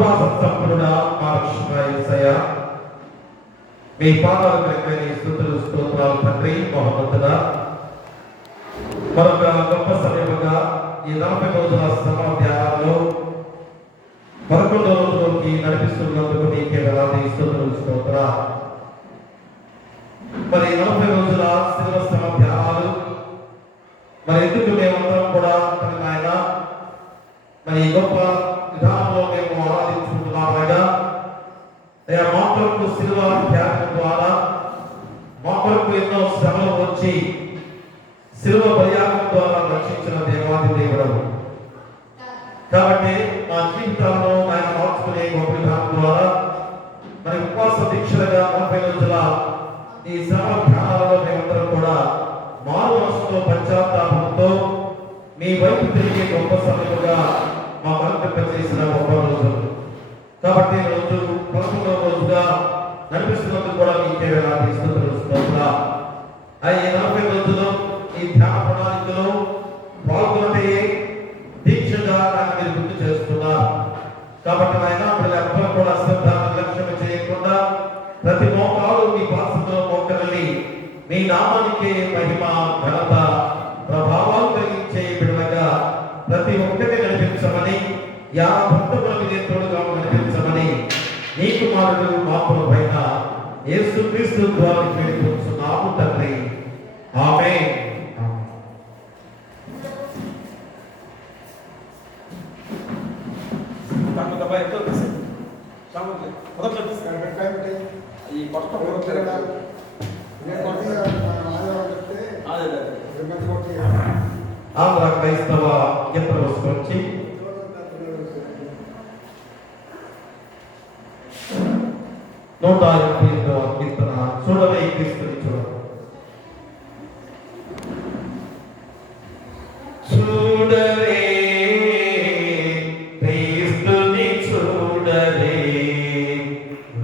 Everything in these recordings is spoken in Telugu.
కృపాస సంపన్నుడా మా రక్షక యేసయ్యా, మీ పాదాలకు లెక్కని స్తుతులు స్తోత్రాలు తండ్రి. మహోన్నతుడా, మరొక గొప్ప సమయముగా ఈ 40 రోజుల శ్రమ ధ్యానాల్లో 11వ రోజులోకి నడిపిస్తున్నందుకు నీకే వేలాది స్తుతులు స్తోత్రాలు. మరి 40 రోజుల శిలువ శ్రమ ధ్యానాలు మరి ఎందుకు మేమందరం కూడా ఆయన మరి గొప్ప విధానంలో మేము ఆరాధించుకుంటున్నామనగా, మా కొరకు శిలువ ధ్యానం ద్వారా మా కొరకు ఎన్నో శ్రమలు వచ్చి శిలువ బలియాగం ద్వారా రక్షించిన దేవాది దేవుడు. కాబట్టి మా జీవితాలను ఆయన మార్చుకునే గొప్ప విధానం ద్వారా మరి ఉపవాస దీక్షలుగా 40 రోజుల ఈ శ్రమ ధ్యానాలలో మేమందరం కూడా మారు మనసుతో పశ్చాత్తాపంతో మీ వైపు తిరిగే గొప్ప సమయముగా మా చేసిన గొప్ప రోజు. కాబట్టి రోజు 11వ రోజుగా నడిపిస్తున్నందుకు కూడా మీకే వేలాది స్తుతులు స్తోత్రాలు. ఈ 40 రోజులు ఈ ధ్యాన ప్రణాళికలో పాల్గొనే దీక్షగా నాకు మీరు గుర్తు చేస్తున్నారు. కాబట్టి ఆయన ఎవ్వరూ కూడా శ్రద్ధ నిర్లక్ష్యం చేయకుండా ప్రతి మోకాలు మీ పాసంలో మోకరని మీ నామానికి మహిమ ఘనత ప్రభావాలు కలిగించే బిడ్డలుగా ప్రతి ఒక్కరిని నడిపించమని, యా భక్తులకు నేత్రుడుగా నడిపించమని నీ కుమారుడు మా ప్రభువైన యేసుక్రీస్తు ద్వారా వేడుకుంటున్నాము తండ్రి. ఆమేన్. ఆంధ్ర క్రైస్తవ యంత్ర వస్తువుంచి 158వ కీర్తన చూడవే క్రీస్తుని చూడవే క్రీస్తుని చూడవే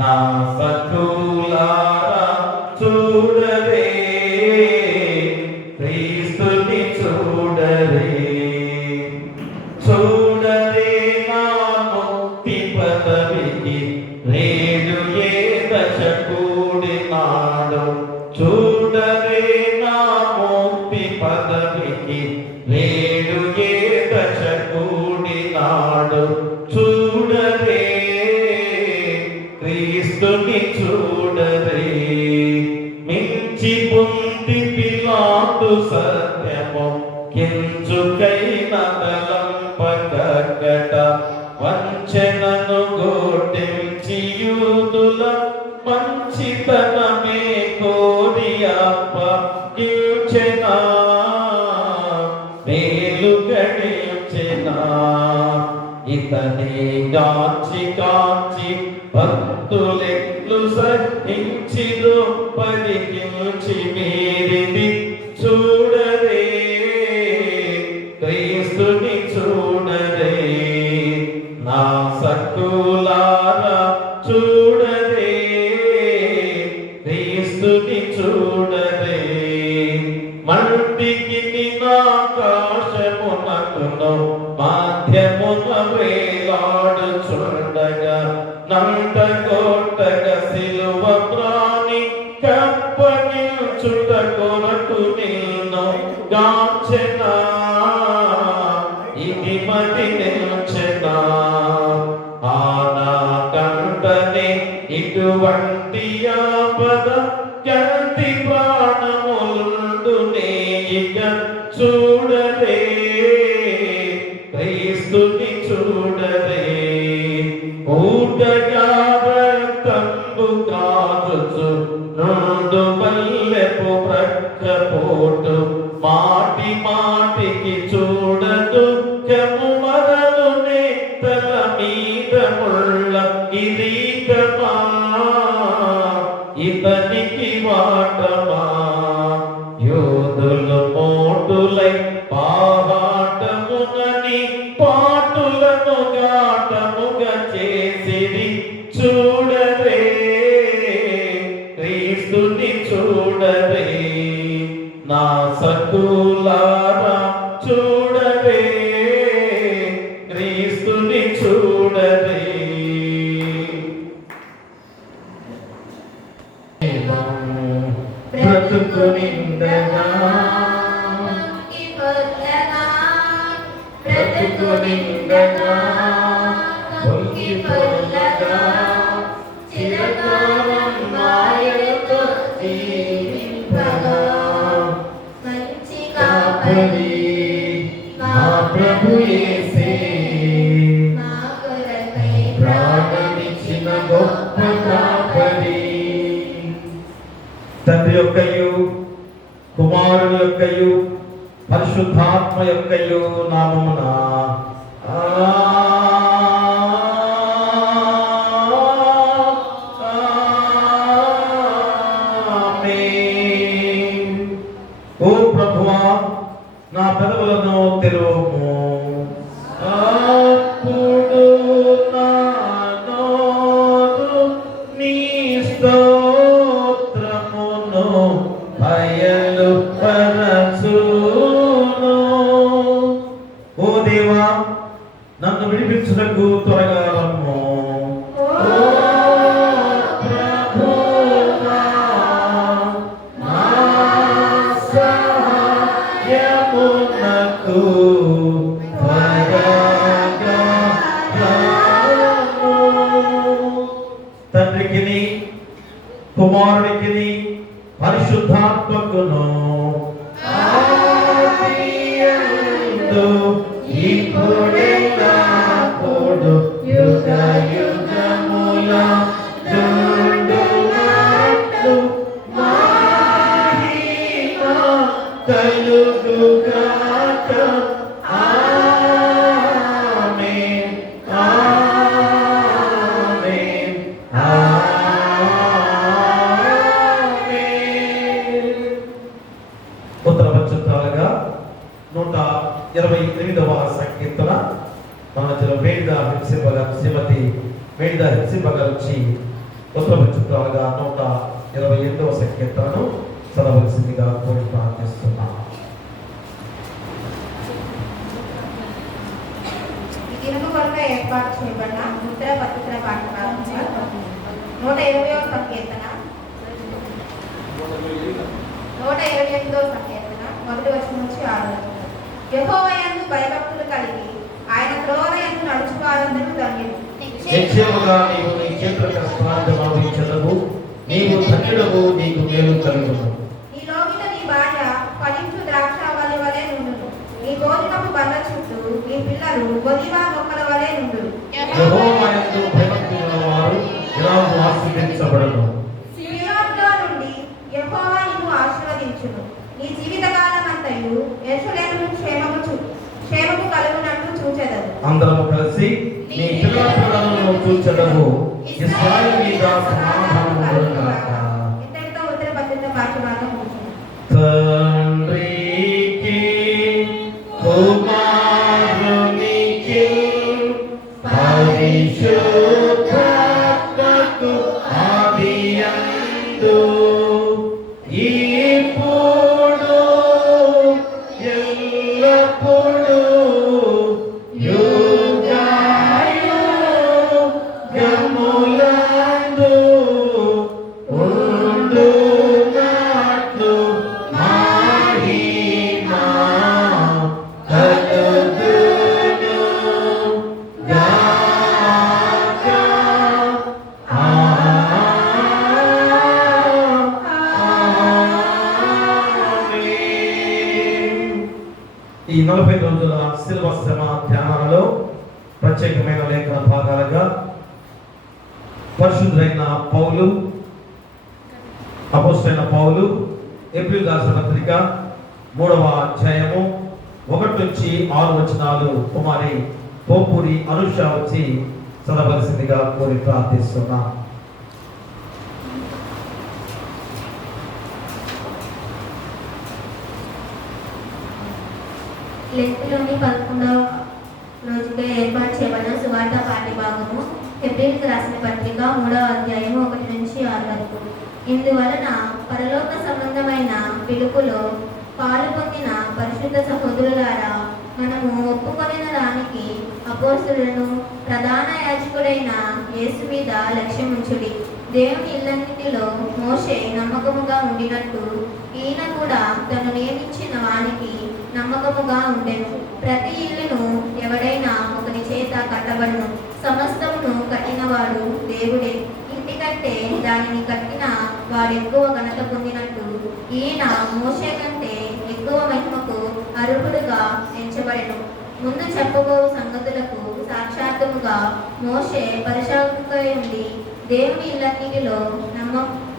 నా సకులారా చూడవే క్రీస్తుని చూడవే చూడవే నా ముక్తి పదవికి రేడు ఏ దశ కూడినాడు చూడవే నా ముక్తి పదవికి రేడు ఏ దశ కూడినాడు చూడవే క్రీస్తుని చూడవే మించి పొంది పిలాతు సత్యము కించుకైన తలంపకట వంచనను గోటించి యూదుల మంచితనమే కోరి అప్పగించెనా మేలు గడించెనా ఇతని గాంచి కాంచి భక్తులెట్లు సహించిదో పరికించి మీరిది చూడరే క్రీస్తుని చూడరే నా సకులారా చూడరే క్రీస్తుని చూడరే మల్టికి ఆకాశమునకును మాధ్యమున వేలాడు చూడగా నంట కోటగా సిలువ ప్రాణి కప్పగించుట కొరకు నేను గాంచెనా ఇది మది నిల్చెనా ఆనా కంటనే ఇటువంటి ఆపద గంటి ప్రాణములుండునే ఇక చూడరే క్రీస్తుని చూడరే ఊటగా రక్తంబు కాచుచు నుండు మల్లెపు ప్రక్కపోటు మాటి మాటికి చూడ దుఃఖము మరలు నేతల మీద ముళ్ళ కిరీటమా ఇతనికి వాటమా యోధులు మోటులై పాహాటమునని పాటులను గాటముగా చేసిరి చూడరే క్రీస్తుని చూడరే నా సకులారా చూడరే క్రీస్తుని చూడరే కాపరి నా ప్రభు యేసే, ప్రాణమిచ్చిన గొప్ప కాపరి. తండ్రి యొక్కయు కుమారుని యొక్కయు పరిశుద్ధాత్మ యొక్కయు నామమున ఆమేన్. ఓ ప్రభువా, నా పెదవులను తెరువుము, అప్పుడు నా నోరు నీ స్తోత్రమును బయలుపరచును. ఓ దేవా, నన్ను విడిపించుటకు త్వరగా రమ్ము. ఓ ప్రభువా, నా సహాయమునకు త్వరగా రమ్ము. తండ్రికిని కుమారుడికిని పరిశుద్ధాత్మకును ఆదియందు ఇప్పుడెల్లప్పుడు యుగయుగముల నుండునట్లు మహిమ కలుగుగాక. ఆమేన్, ఆమేన్, ఆమేన్. ఉత్తర పక్షులుగా 128వ సంకీర్తన మన మధ్యలో శ్రీమతి మేడిద హింసింప గారు వచ్చి ఉత్తర పక్షులుగా 128వ సంకీర్తనను చదవలసిందిగా కోరి ప్రార్థిస్తున్నాం. ఏర్పాటు చేయబడిన ముద్ర పత్రిక పాఠభాగం 120వ సంకీర్తన 128వ సంకీర్తన మొదటి వచనం నుంచి 6 వచనం. యెహోవా యందు భయభక్తులు కలిగి ఆయన త్రోవ యందు నడుచు వారందరూ ధన్యులు. నిశ్చయముగా నీవు నీ చేతుల కష్టాలను అనుభవించదవు, నీవు ధన్యుడవు, నీకు మేలు కలుగును. నీ లోగిట నీ భార్య ఫలించు ద్రాక్షావళి వలె నుండును. నీ భోజనపు బల్ల చుట్టూ నీ పిల్లలు ఒలీవ మొక్కల వలె నుండును. యెహోవా యందు భయభక్తులు వారు ఇలాగు ఆశీర్వదించబడును. సియోనులో నుండి యెహోవా నిన్ను ఆశీర్వదించును. నీ జీవితకాలమంతయు యెరూషలేమును క్షేమము కలుగునట్లు చూచెదవు. అందరము కలిసి నీ పిల్లలను చూచెదవు, ఇశ్రాయేలు మీద సమాధానము కలుగుగాక. ఇంతటితో ఉత్తర పత్రిక పాఠ్యభాగం ముగిసింది. తండ్రికి కుమారునికి పరిశుద్ధాత్మకు ఆదియందు ఇప్పుడు ఎల్లప్పుడూ యుగయుగములందు ఉండునట్లు మహిమ కలుగును గాక. ఆమేన్. ఈ 40 రోజుల శిలువ శ్రమ ధ్యానాలలో ప్రత్యేకమైన లేఖన భాగాలుగా పరిశుద్ధులైన పౌలు, అపోస్తలుడైన పౌలు ఏప్రిల్ రాసిన పత్రిక 3వ అధ్యాయము 1 నుంచి 6 వచనాలు కుమారి పోపూరి అనుష వచ్చి చదవలసిందిగా కోరి ప్రార్థిస్తున్నా. లెక్కలోని 11వ రోజుగా ఏర్పాటు చేయబడిన సువార్త పాఠ్యభాగము హెబ్రీయులకు రాసిన పత్రిక 3వ అధ్యాయము 1 నుంచి 6 వరకు. ఇందువలన పరలోక సంబంధమైన పిలుపులో పాలు పొందిన పరిశుద్ధ సహోదరులారా, మనము ఒప్పుకొనిన దానికి అపోస్తలులను ప్రధాన యాజకుడైన యేసు మీద లక్ష్యముంచుడి. దేవుని ఇల్లన్నిటిలో మోషే నమ్మకముగా ఉండినట్టు ఈయన కూడా తను నియమించిన వానికి నమ్మకముగా ఉండెను. ప్రతి ఇల్లును ఎవడైనా ఒకని చేత కట్టబడును. సమస్తమును కట్టినవాడు దేవుడే. ఇంటికంటే దానిని కట్టిన వాడు ఎక్కువ ఘనత పొందినట్టు ఈయన మోషే కంటే ఎక్కువ మహిమకు అర్హుడుగా ఎంచబడెను. ముందు చెప్పబో సంగతులకు సాక్షాత్తుగా మోషే పరిశాఖకై ఉండి దేవుని ఇళ్ళన్నిటిలో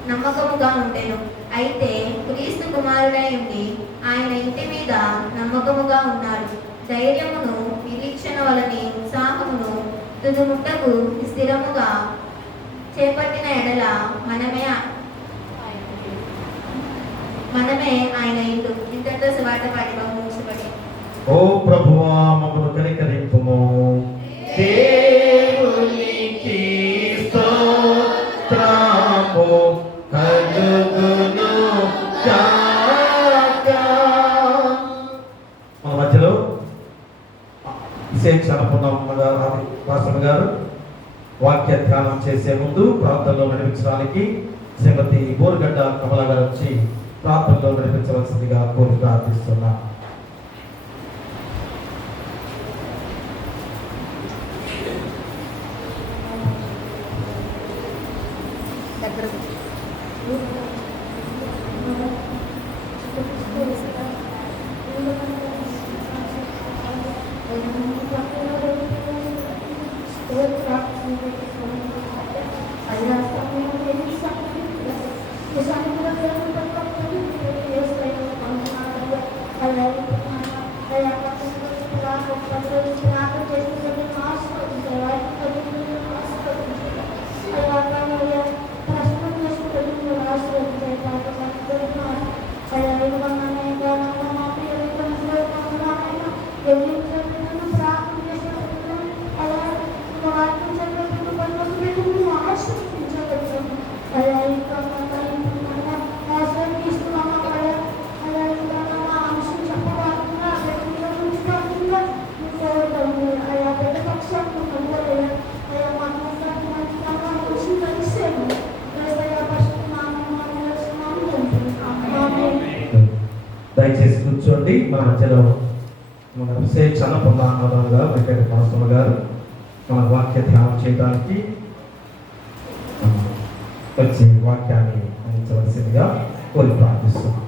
నమ్మకముగా ఉండెను. అయితే క్రీస్తు కుమారుడై ఉండి ఆయన ఇంటి మీద నమ్మకముగా ఉన్నాడు. ధైర్యమును నిరీక్షణ వలని ఉత్సాహమును తుదుముట్టకు స్థిరముగా చేపట్టిన ఎడల మనమే ఆయన ఇల్లు. ఇంతటితో సువార్త పాఠ్యం ముగించబడి. ఓ ప్రభువా మమ్మను కనికరింపుము. దేవునికి స్తోత్రము కలుగును గాక. మన మధ్యలో పాస్టర్ గారు వాక్య ధ్యానం చేసే ముందు ప్రార్థనలో నడిపించడానికి శ్రీమతి బోరుగడ్డ కమల గారు వచ్చి ప్రార్థనలో నడిపించవలసిందిగా కోరి ప్రార్థిస్తున్నా. దయచేసి కూర్చోండి. మన మధ్యలో మన విశేషణ పొందాగా వెంకట పాస్టర్ గారు మన వాక్య ధ్యానం చేయడానికి వచ్చి వాక్యాన్ని అందించవలసిందిగా కోరి ప్రార్థిస్తున్నాం.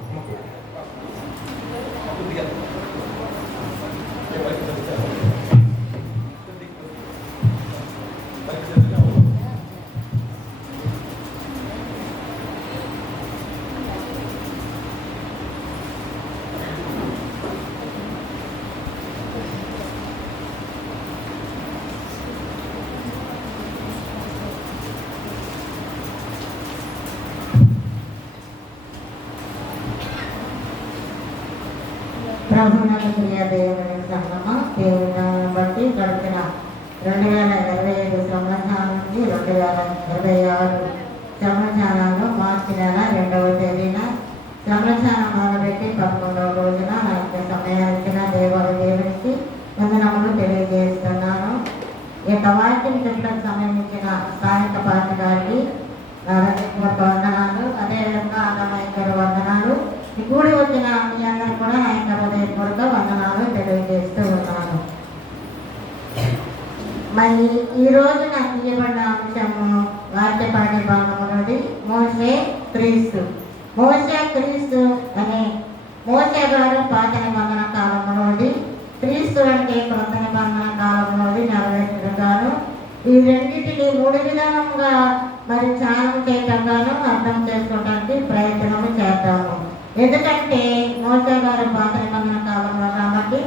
ప్రభువునందు ప్రియ దేవుని సంగమా, దేవుని బట్టి గడిపిన 2025 సంవత్సరాల నుండి 2026 సంవత్సరాలు మార్చి నెల 2వ తేదీన సంవత్సరం మొదలుపెట్టి 11వ రోజున నాకు సమయానిచ్చిన దేవునికి వందనములు తెలియజేస్తున్నాను. ఈ యొక్క వాక్యం చెప్పడానికి సంబంధించిన స్థానిక పాత్ర గారికి వందనాలు, అదేవిధంగా ఆదమైకర వందనాలు. కూడి వచ్చిన మీ అందరూ కూడా ఆయన హృదయపూర్వక వందనాలు తెలియజేస్తూ ఉన్నాను. మరి ఈ రోజు నాకు ఇవ్వబడిన అంశము వాక్యపాఠ్య భాగంలోది మోషే క్రీస్తు. మోషే క్రీస్తు అనే మోషే గారు పాత నిబంధన కాలంలోది, క్రీస్తు అంటే కొత్త నిబంధన కాలంలోది నెరవేర్చగాను. ఈ రెండింటిని 3 విధానంగా మరి ధ్యానం చేయటంగాను అర్థం చేసుకోవడానికి ప్రయత్నం చేద్దాము. ఎందుకంటే మోషే గారు పాత నిబంధన కాలంలో కాబట్టి,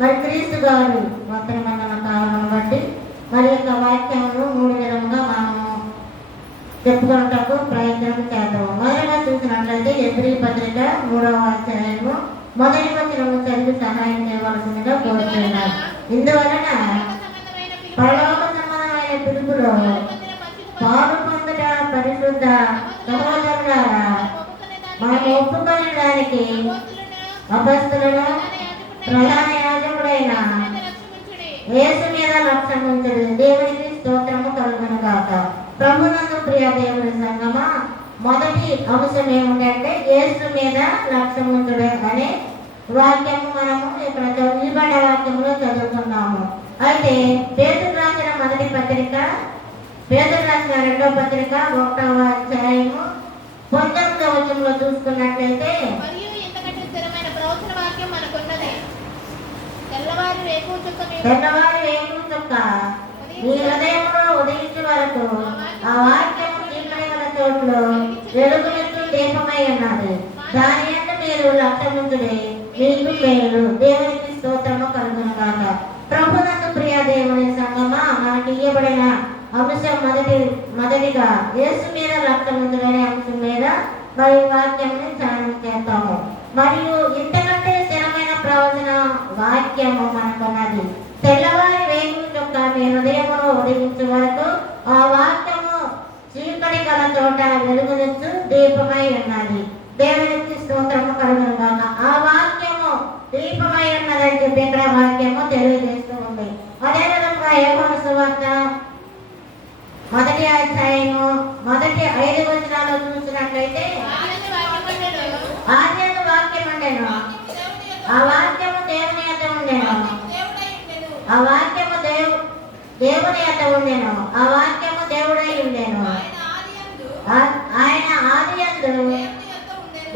మరి క్రీస్తు గారు కొత్త నిబంధన కాలం బట్టి మరి యొక్క వాక్యములు 3 విధంగా మనము చెప్పుకోవటకు ప్రయత్నం చేద్దాము. మొదటిగా చూసినట్లయితే ఎబ్రీ పత్రిక 3వ అధ్యాయము మొదటి వచనము చదివి సహాయం చేయవలసిందిగా కోరుతున్నాను. ఇందువలన పరలోక సంబంధమైన పిలుపులో పాలు పొందుట పరిశుద్ధ సహోదరులారా, మనం ఒప్పుకొని దానికి అపస్తులను ప్రధాన యాజకుడైన యేసు మీద లక్ష్యం ఉంచడు. దేవునికి స్తోత్రము కలుగును గాక. ప్రభునందు ప్రియ దేవుని సంగమా, మొదటి అంశం ఏమిటంటే యేసు మీద లక్ష్యం ఉంచడు అనే వాక్యము మనము ఇక్కడ ఇవ్వబడిన వాక్యంలో చదువుతున్నాము. అయితే పేతురు రాసిన మొదటి పత్రిక, పేతురు రాసిన 2వ పత్రిక 1వ అధ్యాయము 19వ వచనంలో చూసుకున్నట్లయితే, మరియు ఇంతకంటే స్థిరమైన ప్రవచన వాక్యం మనకున్నది. తెల్లవారి వేకువ చుక్క మీద తెల్లవారి వేకువ చుక్క మీ హృదయంలో ఉదయించే వరకు ఆ వాక్యము చీకటి గల చోట్లు వెలుగునిచ్చు దీపమై ఉన్నది. దాని యందు మీరు లక్ష్యముంచుడి, మీకు మేలు. దేవునికి స్తోత్రము కలుగును గాక. ప్రభునందు ప్రియ దేవుని సంగమా, మనకి ఇవ్వబడిన అంశం మొదటిగా యేసు మీద లక్ష్యముంచుడనే అంశం మీద మరి వాక్యాన్ని ధ్యానం చేస్తాము. మరియు ఇంతకంటే స్థిరమైన ప్రవచన వాక్యము మనకున్నది. తెల్లవారి వేకువ చుక్క మీ హృదయమును ఉదయించే వరకు ఆ వాక్యము చీకటి గల చోట వెలుగునిచ్చు దీపమై ఉన్నది. దేవునికి స్తోత్రము కలుగును గాక. ఆ వాక్యము దీపమై ఉన్నదని చెప్పి ఇక్కడ వాక్యము తెలియజేస్తూ ఉంది. అదేవిధంగా యోహాను సువార్త 1వ అధ్యాయము 5 వచనాల్లో చూసినట్లయితే ఆదియందు వాక్యం ఉండెను, ఆ వాక్యము దేవుని యొద్ద ఉండెను, ఆ వాక్యము దేవుని యొద్ద ఉండెను, ఆ వాక్యము దేవుడై ఉండెను. ఆయన ఆదియందు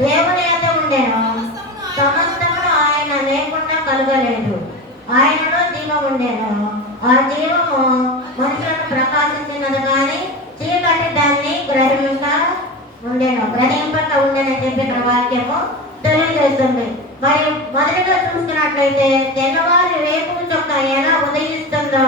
దేవుని యొద్ద ఉండెను, సమస్తమును ఆయన లేకుండా కలుగలేదు. ఆయనలో జీవం ఉండెను, ఆ జీవము మనుషులను ప్రకాశించినది కానీ చీకటి దాన్ని గ్రహింపక ఉండేనని చెప్పి ఇక్కడ వాక్యము తెలియజేస్తుంది. మరి మొదటిగా చూసుకున్నట్లయితే తెల్లవారి వేకువ చుక్క ఎలా ఉదయిస్తుందో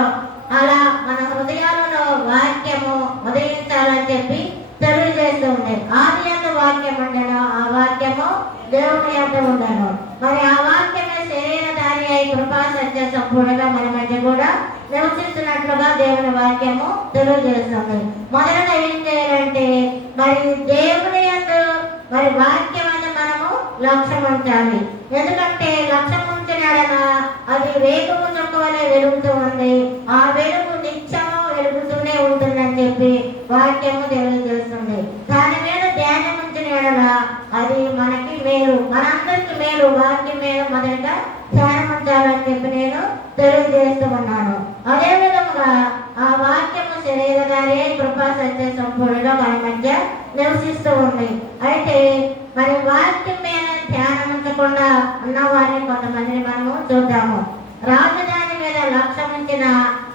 అలా మన హృదయాలలో వాక్యము ఉదయించాలని చెప్పి తెలియజేస్తుంది. ఆదియందు వాక్యం ఉండెను, ఆ వాక్యము దేవుని యొద్ద ఉండెను. మరి ఆ వాక్యమే శరీరధారి అయి కృపా సత్య సంపూర్ణంగా మన మధ్య కూడా నివసిస్తున్నట్లుగా దేవుని వాక్యము తెలియజేస్తుంది. మొదటగా ఏం చేయాలంటే మరి దేవుని యందు మరి వాక్యం అని మనము లక్ష్యం ఉంచాలి. ఎందుకంటే లక్ష్యం ఉంచినాడన అది వేకువ చుక్క వలె వెలుగుతూ ఉంది. ఆ వెలుగు నిత్యము వెలుగుతూనే ఉంటుందని చెప్పి వాక్యము తెలియజేస్తుంది. దాని మీద ధ్యానం ఉంచినాడన అది మనకి మేలు, మనందరికి మేలు. వాక్యం మీద మొదటగా ధ్యానం ఉంచాలని చెప్పి నేను తెలియజేస్తూ ఉన్నాను. అదేవిధంగా ఆ వాక్యము శరీరధారి కృపా సత్య సంపూర్ణంగా మన మధ్య నివసిస్తూ ఉంది. అయితే మరి వాక్యం మీద ధ్యానం ఉంచకుండా ఉన్న వారిని కొంతమందిని మనము చూద్దాము. రాజధాని మీద లక్ష్యం ఉంచిన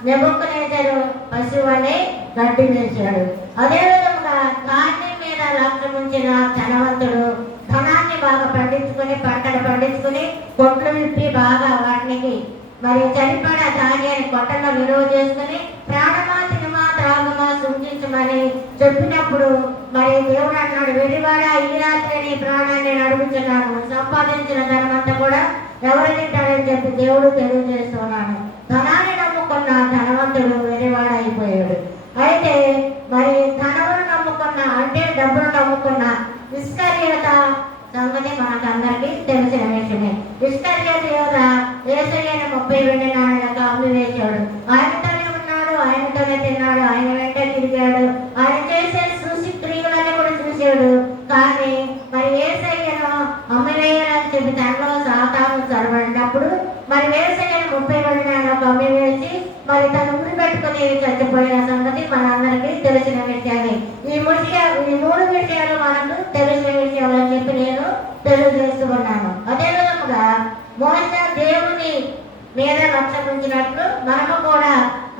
నెబుకద్నెజరు పశువు వలె గడ్డి వేశాడు. అదేవిధంగా ధాన్యం మీద లక్ష్యం ఉంచిన ధనవంతుడు ధనాన్ని బాగా పండించుకుని పంటలు పండించుకుని కొట్లు విప్పి బాగా వాటికి మరి చనిపడ ధాన్యాన్ని కొట్టలో విలువ చేసుకుని ప్రాణమా తినమా త్రాగమా సూచించమని చెప్పినప్పుడు మరి దేవుడు అన్నాడు, వెలివాడ ఈ రాత్రి నీ ప్రాణాన్ని నడుపుతున్నాను, సంపాదించిన ధనమంతా కూడా ఎవరు తింటాడని చెప్పి దేవుడు తెలియజేస్తున్నాను. ధనాన్ని నమ్ముకున్న ధనవంతుడు వెలివాడ అయిపోయాడు. అయితే మరి ధనమును నమ్ముకున్న అంటే డబ్బును నమ్ముకున్న ఇస్కరియోత సంగతి మనకు అందరికీ తెలిసిన విషయమే. ఇస్కరియోత యోధ యేసయ్యను 30 వెండి నాణేలకు అమ్మి వేశాడు. ఆయనతోనే ఉన్నాడు, ఆయనతోనే తిన్నాడు, ఆయన వెంట తిరిగాడు, ఆయన చేసే క్రియలని కూడా చూశాడు. కానీ మరి యేసయ్యను అమ్మివేయాలని చెప్పి తనలో సాతాను చొరబడినప్పుడు మరి యేసయ్యను 30 వెండి నాణేలకు అమ్మి వేసి మరి తను ఉరి పెట్టుకుని చచ్చిపోయిన సంగతి మనందరికీ తెలిసిన విషయాన్ని. ఈ 3 విషయాలు మనకు తెలిసిన విషయాలు అని చెప్పి నేను తెలియజేస్తూ ఉన్నాను. అదేవిధంగా మోసే దేవుని మీద లక్ష్యం ఉంచినట్లు మనము కూడా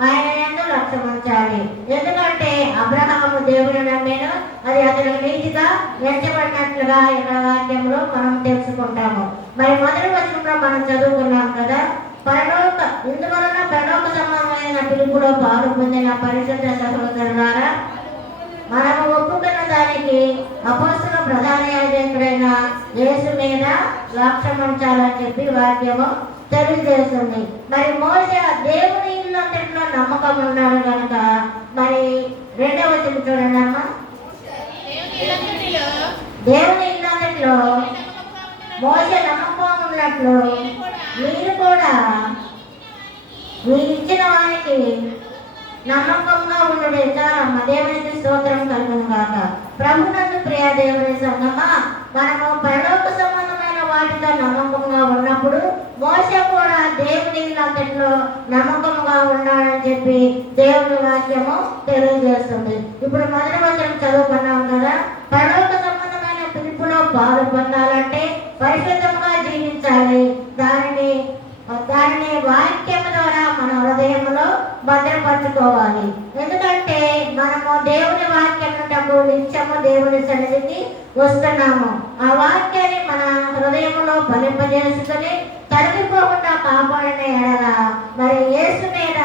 ఆయన యందు లక్ష్యం ఉంచాలి. ఎందుకంటే అబ్రహాము దేవుని నమ్మేను, అది అతను నీతిగా ఎంచబడినట్లుగా ఇక్కడ వాక్యంలో మనం తెలుసుకుంటాము. మరి మొదటి వచనంలో మనం చదువుకున్నాం కదా, ఇందువలన పరలోక సంబంధమైన పిలుపులో పాలు పొందిన పరిశుద్ధ సహోదరులారా, మనము ఒప్పుకున్న దానికి అపోస్తల ప్రధాన యాజకుడైన యేసు మీద లక్ష్యం ఉంచాలని చెప్పి వాక్యము తెలియజేస్తుంది. మరి మోసే దేవుని ఇల్లు అంతట్లో నమ్మకం ఉన్నాడు కనుక మరి 2వ వచనం చూడండి అమ్మ. దేవుని ఇల్లు అంతట్లో మోసే నమ్మకం ఉన్నట్లు మీరు కూడా మీరు ఇచ్చిన వారికి నమ్మకంగా ఉండడే చాలమ్మ. దేవునికి స్తోత్రం కలుగును గాక. ప్రభునందు ప్రియ దేవుని సంగమా, మనము పరలోక సంబంధమైన వాటితో నమ్మకంగా ఉన్నప్పుడు మోసే కూడా దేవుని అంతట్లో నమ్మకంగా ఉన్నాడని చెప్పి దేవుని వాక్యము తెలియజేస్తుంది. ఇప్పుడు మొదటి వచనం చదువుకున్నాం కదా, పరలోక సంబంధమైన పిలుపులో పాలు పొందాలంటే పరిశుద్ధంగా జీవించాలి. దానిని దానిని వాక్యం ద్వారా మన హృదయంలో భద్రపరచుకోవాలి. ఎందుకంటే మనము దేవుని వాక్యమునకు నిత్యము దేవుని సన్నిధికి వస్తున్నాము. ఆ వాక్యాన్ని మన హృదయంలో ఫలింపజేసుకుని తొలగిపోకుండా కాపాడిన ఎడల మరి యేసు మీద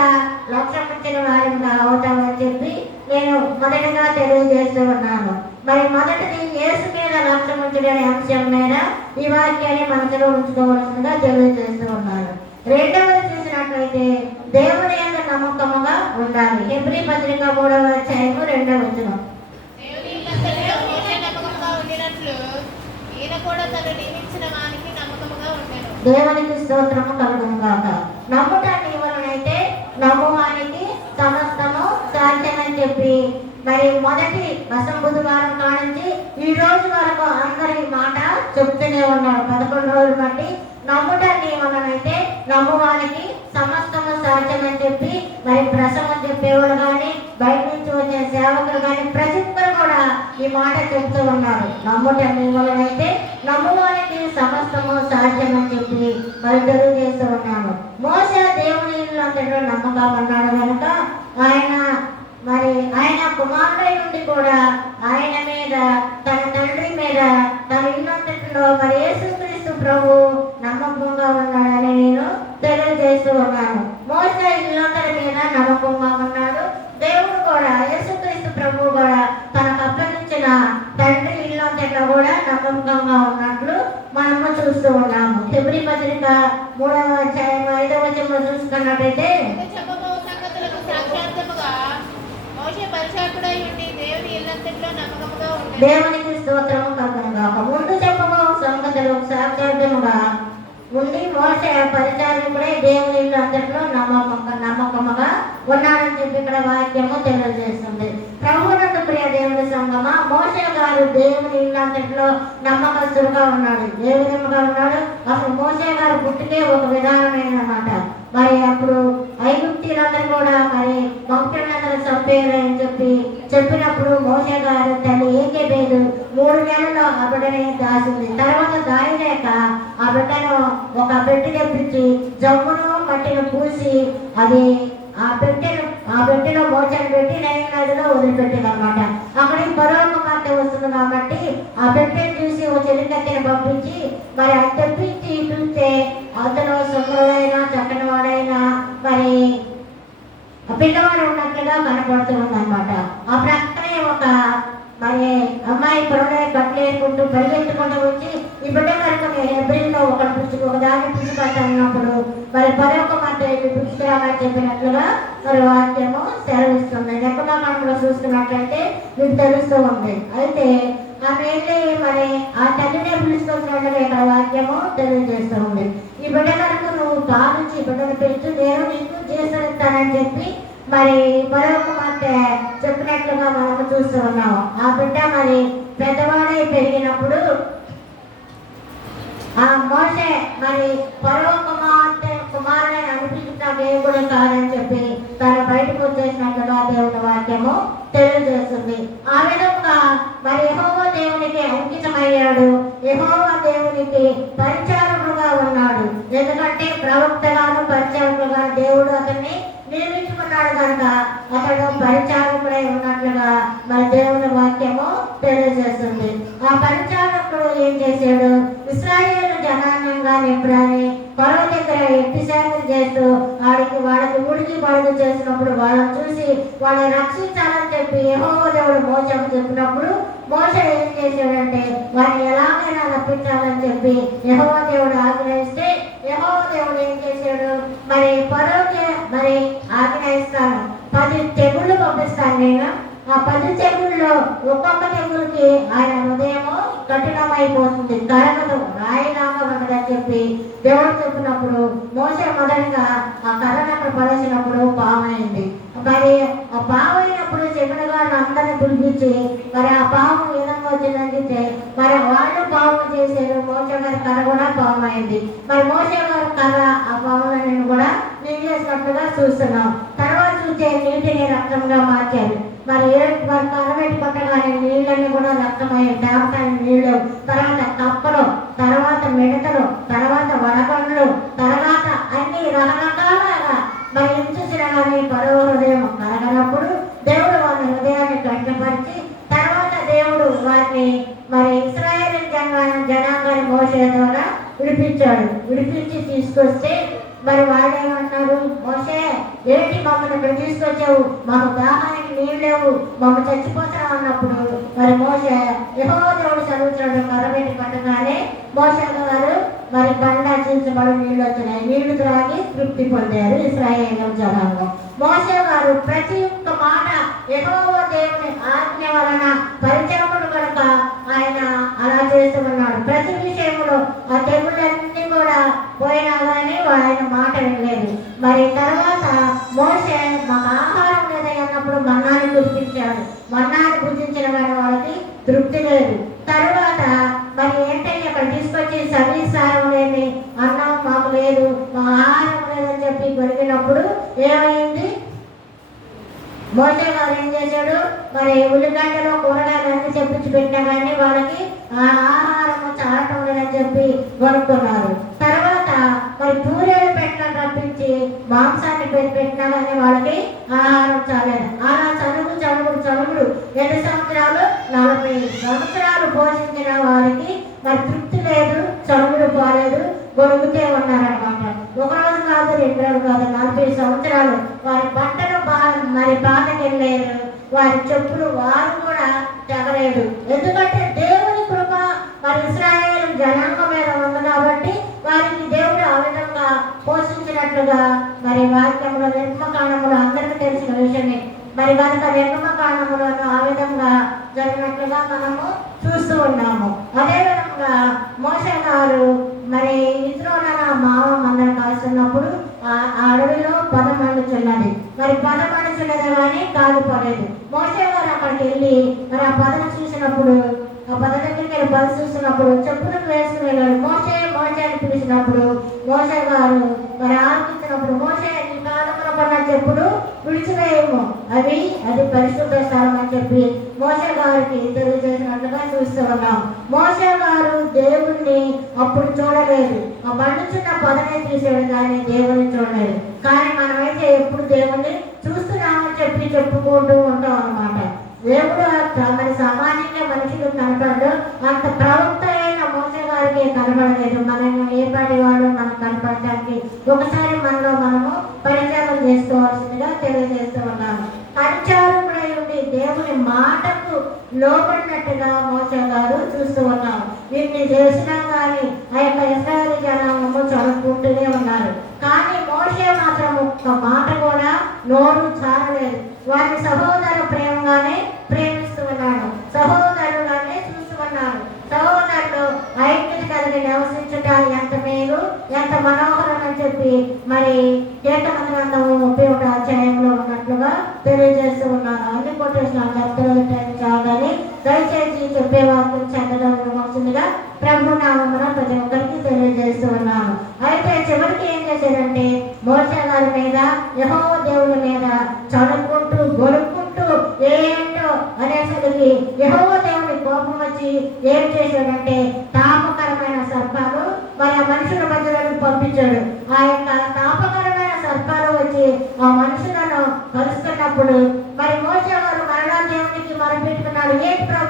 లక్ష్యం ఉంచిన వారిగా అవుతామని చెప్పి నేను మొదటిగా తెలియజేస్తూ ఉన్నాను. మరి మొదటిది యేసు మీద లక్ష్యం ఉంచడం అంశం మీద ఈ వాక్యాన్ని మనసులో ఉంచుకోవాల్సిందిగా తెలియజేస్తూ ఉన్నాను. రెండవది చూసినట్లయితే దేవుని యందు నమ్మకముగా ఉండాలి. హెబ్రీ పత్రిక 3వ అధ్యాయము 2వ వచనం. దేవునికి స్తోత్రము కలుగును గాక. నమ్ముట నీ వలనైతే నమ్మువానికి సమస్తము సాధ్యమని చెప్పి మరి మొదటి బుధవారం కానించి ఈ రోజు వరకు అందరి మాట చెప్తూనే ఉన్నాడు. 11 రోజులు బట్టి నమ్ముట నీ వలనైతే నమ్మువానికి సమస్తము సాధ్యమని చెప్పి మరి ప్రసంగం చెప్పేవాళ్ళు కానీ బయట నుంచి వచ్చే సేవకులు కానీ ప్రతి ఒక్కరు కూడా ఈ మాట చెప్తూ ఉన్నారు. నమ్ముట నీ వలనైతే నమ్మువానికి సమస్తము సాధ్యమని చెప్పి మరి తెలియజేస్తూ ఉన్నాము. మోసే దేవుని ఇల్లంతలో నమ్మకం అన్నాడు కనుక ఆయన కుమారుడి నుండి కూడా ఆయన మీద తన తండ్రి మీద తన ఇల్లంతటిలో మరి యేసుక్రీస్తు ప్రభు నమ్మకంగా ఉన్నాడని నేను తెలియజేస్తూ ఉన్నాను. మోసే ఇల్లంతటి మీద నమ్మకంగా ఉన్నాడు. దేవుడు కూడా యేసుక్రీస్తు ప్రభు కూడా తనకు అప్పగించిన తండ్రి ఇల్లంతటిలో కూడా నమ్మకంగా ఉన్నట్లు మనము చూస్తూ ఉన్నాము. హెబ్రీ పత్రిక 3వ అధ్యాయం 5వ వచనంలో చూసుకున్నట్టయితే దేవునికి స్తోత్రము కలుగును గాక. ముందు చెప్పబో సంగతులు సాక్షాత్ముగా ఉండి మోసే పరిచారకుడే దేవుని ఇల్లు అంతట్లో నమ్మకముగా ఉన్నాడని చెప్పి ఇక్కడ వాక్యము తెలియజేస్తుంది. ప్రభువునందు ప్రియ దేవుని సంగమా, మోసే గారు దేవుని ఇల్లు అంతట్లో నమ్మకస్తుడుగా ఉన్నాడు. ఏ విధముగా ఉన్నాడు? అసలు మోసే గారు పుట్టికే ఒక విధానమైనమాట. మరి అప్పుడు ఐగుప్తీయులందరూ కూడా మరి భక్తులందరూ చంపేయాలని చెప్పినప్పుడు మోసే గారు తల్లి ఏకేబేలు 3 నెలలు ఆ బిడ్డని దాసింది. తర్వాత దాయలేక ఆ బిడ్డను ఒక పెట్టె తెప్పించి జమ్మును మట్టిని పూసి అది ఆ పెట్టెలో మోసని పెట్టి నైల్ నదిలో వదిలిపెట్టింది అనమాట. అక్కడికి ఫరో కుమార్తె వస్తుంది కాబట్టి ఆ పెట్టెని చూసి ఒక చెలికత్తెని పంపించి మరి అది తెప్పించి చూస్తే అందులో సుందరుడైనా చక్కని వాడైనా మరి పిల్లవాడు ఉన్నట్లుగా కనపడుతూ ఉందన్నమాట. ఆ ప్రక్కనే ఒక మరి అమ్మాయి పొరలే కట్లేసుకుంటూ పరిగెత్తుకుంటూ వచ్చి ఈ బిడ్డ కనుక నేను హెబ్రీలో ఒక దాన్ని పిలుచుకొచ్చినప్పుడు మరి మరొక మధ్య పిలుచుకురామని చెప్పినట్లుగా మరి వాక్యము సెలవిస్తుంది. లెక్కలో చూస్తున్నట్లయితే మీకు తెలుస్తూ ఉంది. అయితే ఆమె వెళ్ళి మరి ఆ తల్లినే పిలుచుకొచ్చినట్లుగా ఇక్కడ వాక్యము తెలియజేస్తూ ఉంది. ఈ బిడ్డ కనుక నువ్వు పాలించి బిడ్డను పెంచు, నేను నీకు చేస్తానని చెప్పి మరి మరొక మాట చెప్పినట్లుగా మనము చూస్తూ ఉన్నాము. ఆ బిడ్డ మరి పెద్దవాడై పెరిగినప్పుడు ఆ మోసే మరి ఫరో కుమారుని అనిపించిన దేవుడు కాదని చెప్పి తను బయటకు వచ్చేసినట్లుగా దేవుని వాక్యము తెలియజేస్తుంది. ఆ విధంగా మరి యెహోవా దేవునికి అంకితమయ్యాడు. యెహోవా దేవునికి పరిచారకుడుగా ఉన్నాడు. ఎందుకంటే ప్రవక్తగాను పరిచారకుడుగా దేవుడు అతన్ని నియమించుకున్నాడు కనుక అతడు పరిచారకుడై ఉన్నట్లుగా మరి దేవుని వాక్యము తెలియజేస్తుంది. ఆ పరిచారకుడు ఏం చేశాడు? ఇశ్రాయేలు జనాంగంగా నింపుడని ఫరో దగ్గర ఎట్టి సేవలు చేస్తూ వాళ్ళకి ఉడికి పడుగు చేసినప్పుడు వాళ్ళని చూసి వాళ్ళని రక్షించాలని చెప్పి యెహోవా దేవుడు మోసకు చెప్పినప్పుడు మోసే ఏం చేశాడంటే వారిని ఎలాగైనా రప్పించాలని చెప్పి యెహోవా దేవుడు ఆగ్రహిస్తే యెహోవా దేవుడు ఏం చేశాడు? మరి ఫరోకి మరి ఆగ్రహిస్తాను, 10 తెగుళ్ళు పంపిస్తాను నేను. ఆ 10 తెగుళ్ళలో ఒక్కొక్క తెగులకి ఆయన హృదయము కఠినమైపోతుంది, కరగదు, రాయిలాగా ఉండదని చెప్పి దేవుడు చెప్పినప్పుడు మోసే మొదటిగా ఆ కర్రను అక్కడ పడేసినప్పుడు పామైంది. మరి ఆ పామైనప్పుడు చెమిన గారిని అందరినీ పిలిపించి మరి ఆ పాము ఏ విధంగా వచ్చిందని చెప్తే మరి వాళ్ళు పాము చేశారు. మోసే గారి కర్ర కూడా పామైంది. మరి మోసే గారి కర్ర ఆ పాములను కూడా నిండేసినట్లుగా చూస్తున్నాం. తర్వాత చూస్తే నీటి నీటిని రక్తంగా మార్చారు. మరి కరబెట్టి కొట్టగానే నీళ్ళని కూడా రక్తమయ్యాయి. దేవతని నీళ్ళు, తర్వాత కప్పలు, తర్వాత మిడతలు, తర్వాత వడగండ్లు, తర్వాత అన్ని రకరకాలుగా మరి ఏం చూసినా కానీ పరవ హృదయం కలగనప్పుడు దేవుడు వాళ్ళ హృదయాన్ని కష్టపరిచి తర్వాత దేవుడు వారిని మరి ఇశ్రాయేలు జనాంగాన్ని మోసే ద్వారా విడిపించి తీసుకొస్తే మరి వాళ్ళు ఏమన్నారు, మోసే ఏంటి మమ్మల్ని ఇక్కడ తీసుకొచ్చావు, మాకు దాహానికి నీళ్ళు లేవు, మమ్మల్ని చచ్చిపోతాం అన్నప్పుడు మరి మోసే యెహోవా దేవుడు చదువుతున్నాడు. కరబెట్టి పట్టగానే మోసే గారు మరి బండ చించబడి నీళ్ళు వచ్చినాయి. నీళ్లు త్రాగి తృప్తి పొందారు ఇశ్రాయేలు జనాంగం. మోసే గారు ప్రతి ఒక్క మాట యెహోవా దేవుని ఆజ్ఞ వలన పరిచయముడు కనుక ఆయన అలా చేస్తూ ఉన్నాడు. ప్రతి విషయంలో ఆ తెగుళ్ళన్నీ కూడా పోయినా కానీ ఆయన మాట వినలేదు. మరి తర్వాత మోసే మాకు ఆహారం లేదని అన్నప్పుడు మన్నాన్ని కురిపించాడు. మన్నాన్ని భుజించిన వాళ్ళకి తృప్తి లేదు. తర్వాత మరి ఏంటంటే అక్కడ తీసుకొచ్చి సవిసారం లేని అన్నం మాకు లేదు, మా ఆహారం లేదని చెప్పి దొరికినప్పుడు ఏమైంది, మోసే గారు ఏం చేశాడు, మరి ఉల్లిగడ్డలో కూరగాయలు అన్ని చెప్పించి పెట్టినా కానీ వాళ్ళకి ఆహారము చాలటం లేదని చెప్పి కొనుక్కున్నారు. తర్వాత మరి పూరేలు పెట్టిన రప్పించి మాంసాన్ని పెట్టినా కానీ వాళ్ళకి ఆహారం చాలేదు. అలా చదువుడు 7 సంవత్సరాలు 40 సంవత్సరాలు పోషించిన వారికి మరి తృప్తి లేదు, చదువుడు పోలేదు, గొడుగుతే ఉన్నారనమాట. ఒక రోజు కాదు, 2 రోజులు కాదు, 40 సంవత్సరాలు వారి బట్టలు మరి పాతకెళ్ళలేదు, వారి చెప్పులు వారు కూడా తెగలేదు. ఎందుకంటే దేవుని కృప మరి ఇశ్రాయేలు జనాంగం మీద ఉంది కాబట్టి వారికి దేవుడు ఆ విధంగా పోషించినట్లుగా మరి వాక్యంలో నిర్మకాండంలో అందరికీ తెలిసిన విషయమే. మరి కనుక నిర్మకాండంలోనూ ఆ విధంగా జరిగినట్లుగా మనము చూస్తూ ఉన్నాము. అదేవిధంగా మోసే గారు మరి ఇస్రోల మావ మందరం కాస్తున్నప్పుడు ఆ అడవిలో 10 మండుచున్నది. మరి 10 మండుచున్నది కానీ కాలిపోలేదు. మోసే గారు అక్కడికి వెళ్ళి మరి ఆ 10 చూసినప్పుడు, ఆ 10 దగ్గరికి వెళ్ళి 10 చూసినప్పుడు చెప్పులకు వేసుకుని వెళ్ళాడు. మోసే అని పిలిచినప్పుడు మోసే గారు మరి ఆలోచించినప్పుడు, మోసే నీ కాలంలో పడిన చెప్పుడు విడిచివేయము, అది పరిశుద్ధ స్థలం అని చెప్పి మోసే గారికి తెలియజేసినట్లుగా చూస్తూ ఉన్నాం. మోసే గారు దేవుణ్ణి అప్పుడు చూడలేదు. ఆ మండుచున్న 10 తీసాడు కానీ దేవుని చూడలేదు. కానీ మనమైతే ఎప్పుడు దేవుణ్ణి చూస్తున్నామని చెప్పి చెప్పుకుంటూ ఉంటాం అన్నమాట. దేవుడు మరి సామాన్యంగా మనుషులు కనపడదు, అంత ప్రవక్త అయిన మోసే గారికి కనపడలేదు. మనం ఏ పాటి వాడు మనకు కనపడటానికి ఒకసారి మనము పరిచయం చేసుకోవాల్సిందిగా తెలియజేస్తూ ఉన్నాము. పరిచారకుడై ఉండి దేవుని మాటకు లోబడినట్టుగా మోసే గారు చూస్తూ ఉన్నాము. వీటిని చేసినా కానీ ఆ యొక్క ఇశ్రాయేలు జనాంగము చదువుకుంటూనే ఉన్నారు. కానీ మోసే మాత్రం ఒక్క మాట కూడా నోరు చాలలేదు. వారిని సహోదరు ప్రేమగానే ప్రేమిస్తూ ఉన్నాడు, సహోదరుగానే చూస్తూ ఉన్నాడు. సహోదరుడు ఐక్యత కలిగి నివసించుట ఎంత మేలు, ఎంత మనోహరం అని చెప్పి మరి కీర్తన గ్రంథము 31వ అధ్యాయంలో ఉన్నట్లుగా తెలియజేస్తూ ఉన్నాను. అన్ని కొట్టేసినాను, చెప్తాను చాలని దయచేసి చెప్పే వాక్యం చదవవలసిందిగా ప్రభు నామమున ప్రతి ఒక్కరికి తెలియజేస్తూ ఉన్నాను. అయితే చివరికి ఏం చేశారంటే మోసే గారి మీద, యెహోవా దేవుని మీద చదువుకుంటూ గొలుక్కుంటూ ఏంటో అనేసరికి యెహోవా దేవుని కోపం వచ్చి ఏం చేశాడంటే తాపకరమైన సర్పాలు మరి ఆ మనుషుల మధ్యలోకి పంపించాడు. ఆ యొక్క తాపకరమైన సర్పాలు వచ్చి ఆ మనుషులను కలుస్తున్నప్పుడు మరి మోసే గారు మరలా దేవునికి మొరపెట్టుకున్నాడు. ఏంటి ప్రభు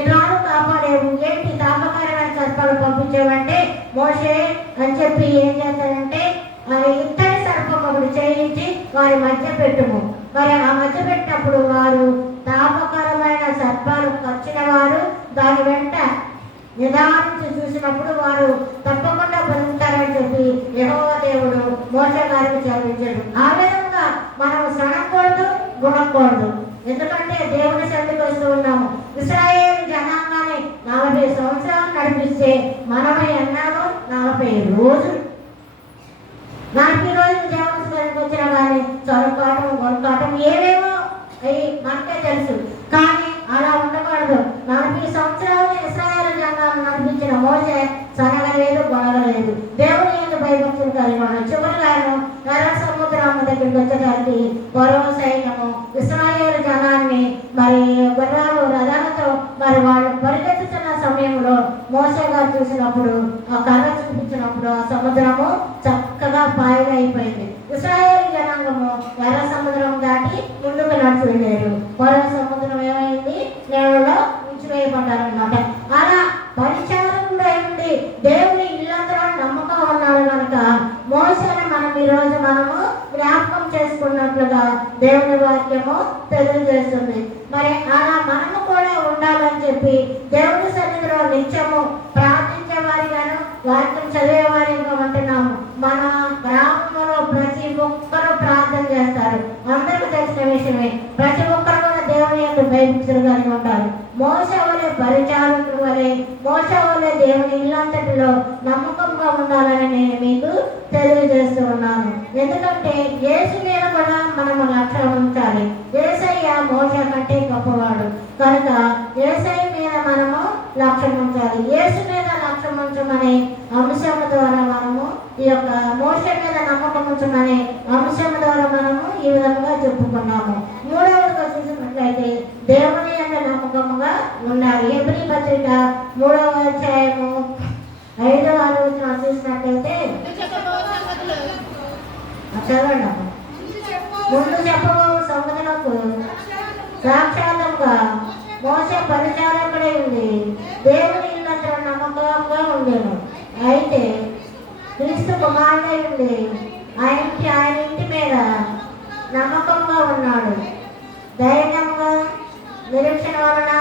ఇలాను కాపాడేవు, ఏంటి తాపకరమైన సర్పాలు పంపించేవంటే మోసే అని చెప్పి ఏం చేస్తాడంటే ఇత్తడి సర్పం ఒకటి చేయించి వారి మధ్య పెట్టుము. మరి ఆ మధ్య పెట్టినప్పుడు వారు తాపకరమైన సర్పాలు కచ్చిన వారు దాని వెంట నిదానించి చూసినప్పుడు వారు తప్పకుండా బతుకుతారని చెప్పి యెహోవా దేవుడు మోసే గారికి చదివించాడు. ఆ విధంగా మనం సనకూడదు, గుణకూడదు. ఎందుకంటే దేవుని సన్నిధికి వస్తూ ఉన్నాము. ఇశ్రాయేలు జనాంగాన్ని 40 సంవత్సరాలు నడిపిస్తే మనమే ఎన్నారో 40 రోజులు. 40 రోజులు దేవుని సన్నిధికి వచ్చినా కానీ చదువుకోవటం, కొనుక్కోవటం ఏవేమో అవి మనకే తెలుసు. కానీ అలా ఉండకూడదు. 40 సంవత్సరాలు ఇశ్రాయేలు జనాంగాన్ని నడిపించిన మోసే సనగలేదు, గొడవలేదు. దేవుని యొక్క భయభక్తులు కలిగినాడు. చివరిగాను ఎర్ర సముద్రం దగ్గరికి వచ్చేసరికి ఫరో సైన్యము లేరు. పొర సముద్రం ఏమైంది, నేలలో ఉంచివేయబడ్డారనమాట. అలా పరిచారకుడు అయింది దేవుని ఇల్లంతా నమ్మకం ఉన్నాడు కనుక మోసేని మనం ఈరోజు మనము జ్ఞాపకం చేసుకున్నట్లుగా దేవుని వాక్యము తెలియజేస్తుంది. మరి అలా మనము కూడా ఉండాలని చెప్పి దేవుని సన్నిధిలో నిత్యము ప్రార్థించే వారిగాను వాక్యం చదివేవారిగా ఉంటున్నాము. మన గ్రామంలో ప్రతి ఒక్కరూ ప్రార్థన చేస్తారు. అందరికీ తెలిసిన విషయమే. ప్రతి ఒక్కరు కూడా దేవుని యొక్క భయభక్తులు కలిగి ఉంటారు. మోసే వలె పరిచారకుడు వలె, మోసే వలె దేవుని ఇల్లంతటిలో నమ్మకంగా ఉండాలని నేను మీకు తెలియజేస్తూ ఉన్నాను. ఎందుకంటే యేసు మీద కూడా మనము లక్ష్యం ఉంచాలి. యేసయ్య మోసే కంటే గొప్పవాడు కనుక యేసయ్య మీద మనము లక్ష్యం ఉంచాలి. యేసు మీద లక్ష్యం ఉంచమనే అంశం ద్వారా మనము ఈ యొక్క మోసే మీద నమ్మకం ఉంచమనే అంశం ద్వారా మనము ఈ విధంగా చెప్పుకున్నాము. మూడవదిగా చూసినట్లయితే దేవుని యొక్క నమ్మకముగా ఉండాలి. హెబ్రీ పత్రిక 3వ అధ్యాయము 5వ వచనం చూసినట్లయితే చదవండి. ముందు చెప్పబో సంగతులకు సాక్షాత్తుగా మోసే పరిచారకుడై ఉంది దేవుని ఇల్లంతా నమ్మకంగా ఉండేను. అయితే క్రీస్తు కుమారుడై ఉండి ఆయన ఇంటి మీద నమ్మకంగా ఉన్నాడు. ధైర్యంగా, నిరీక్షణ వలన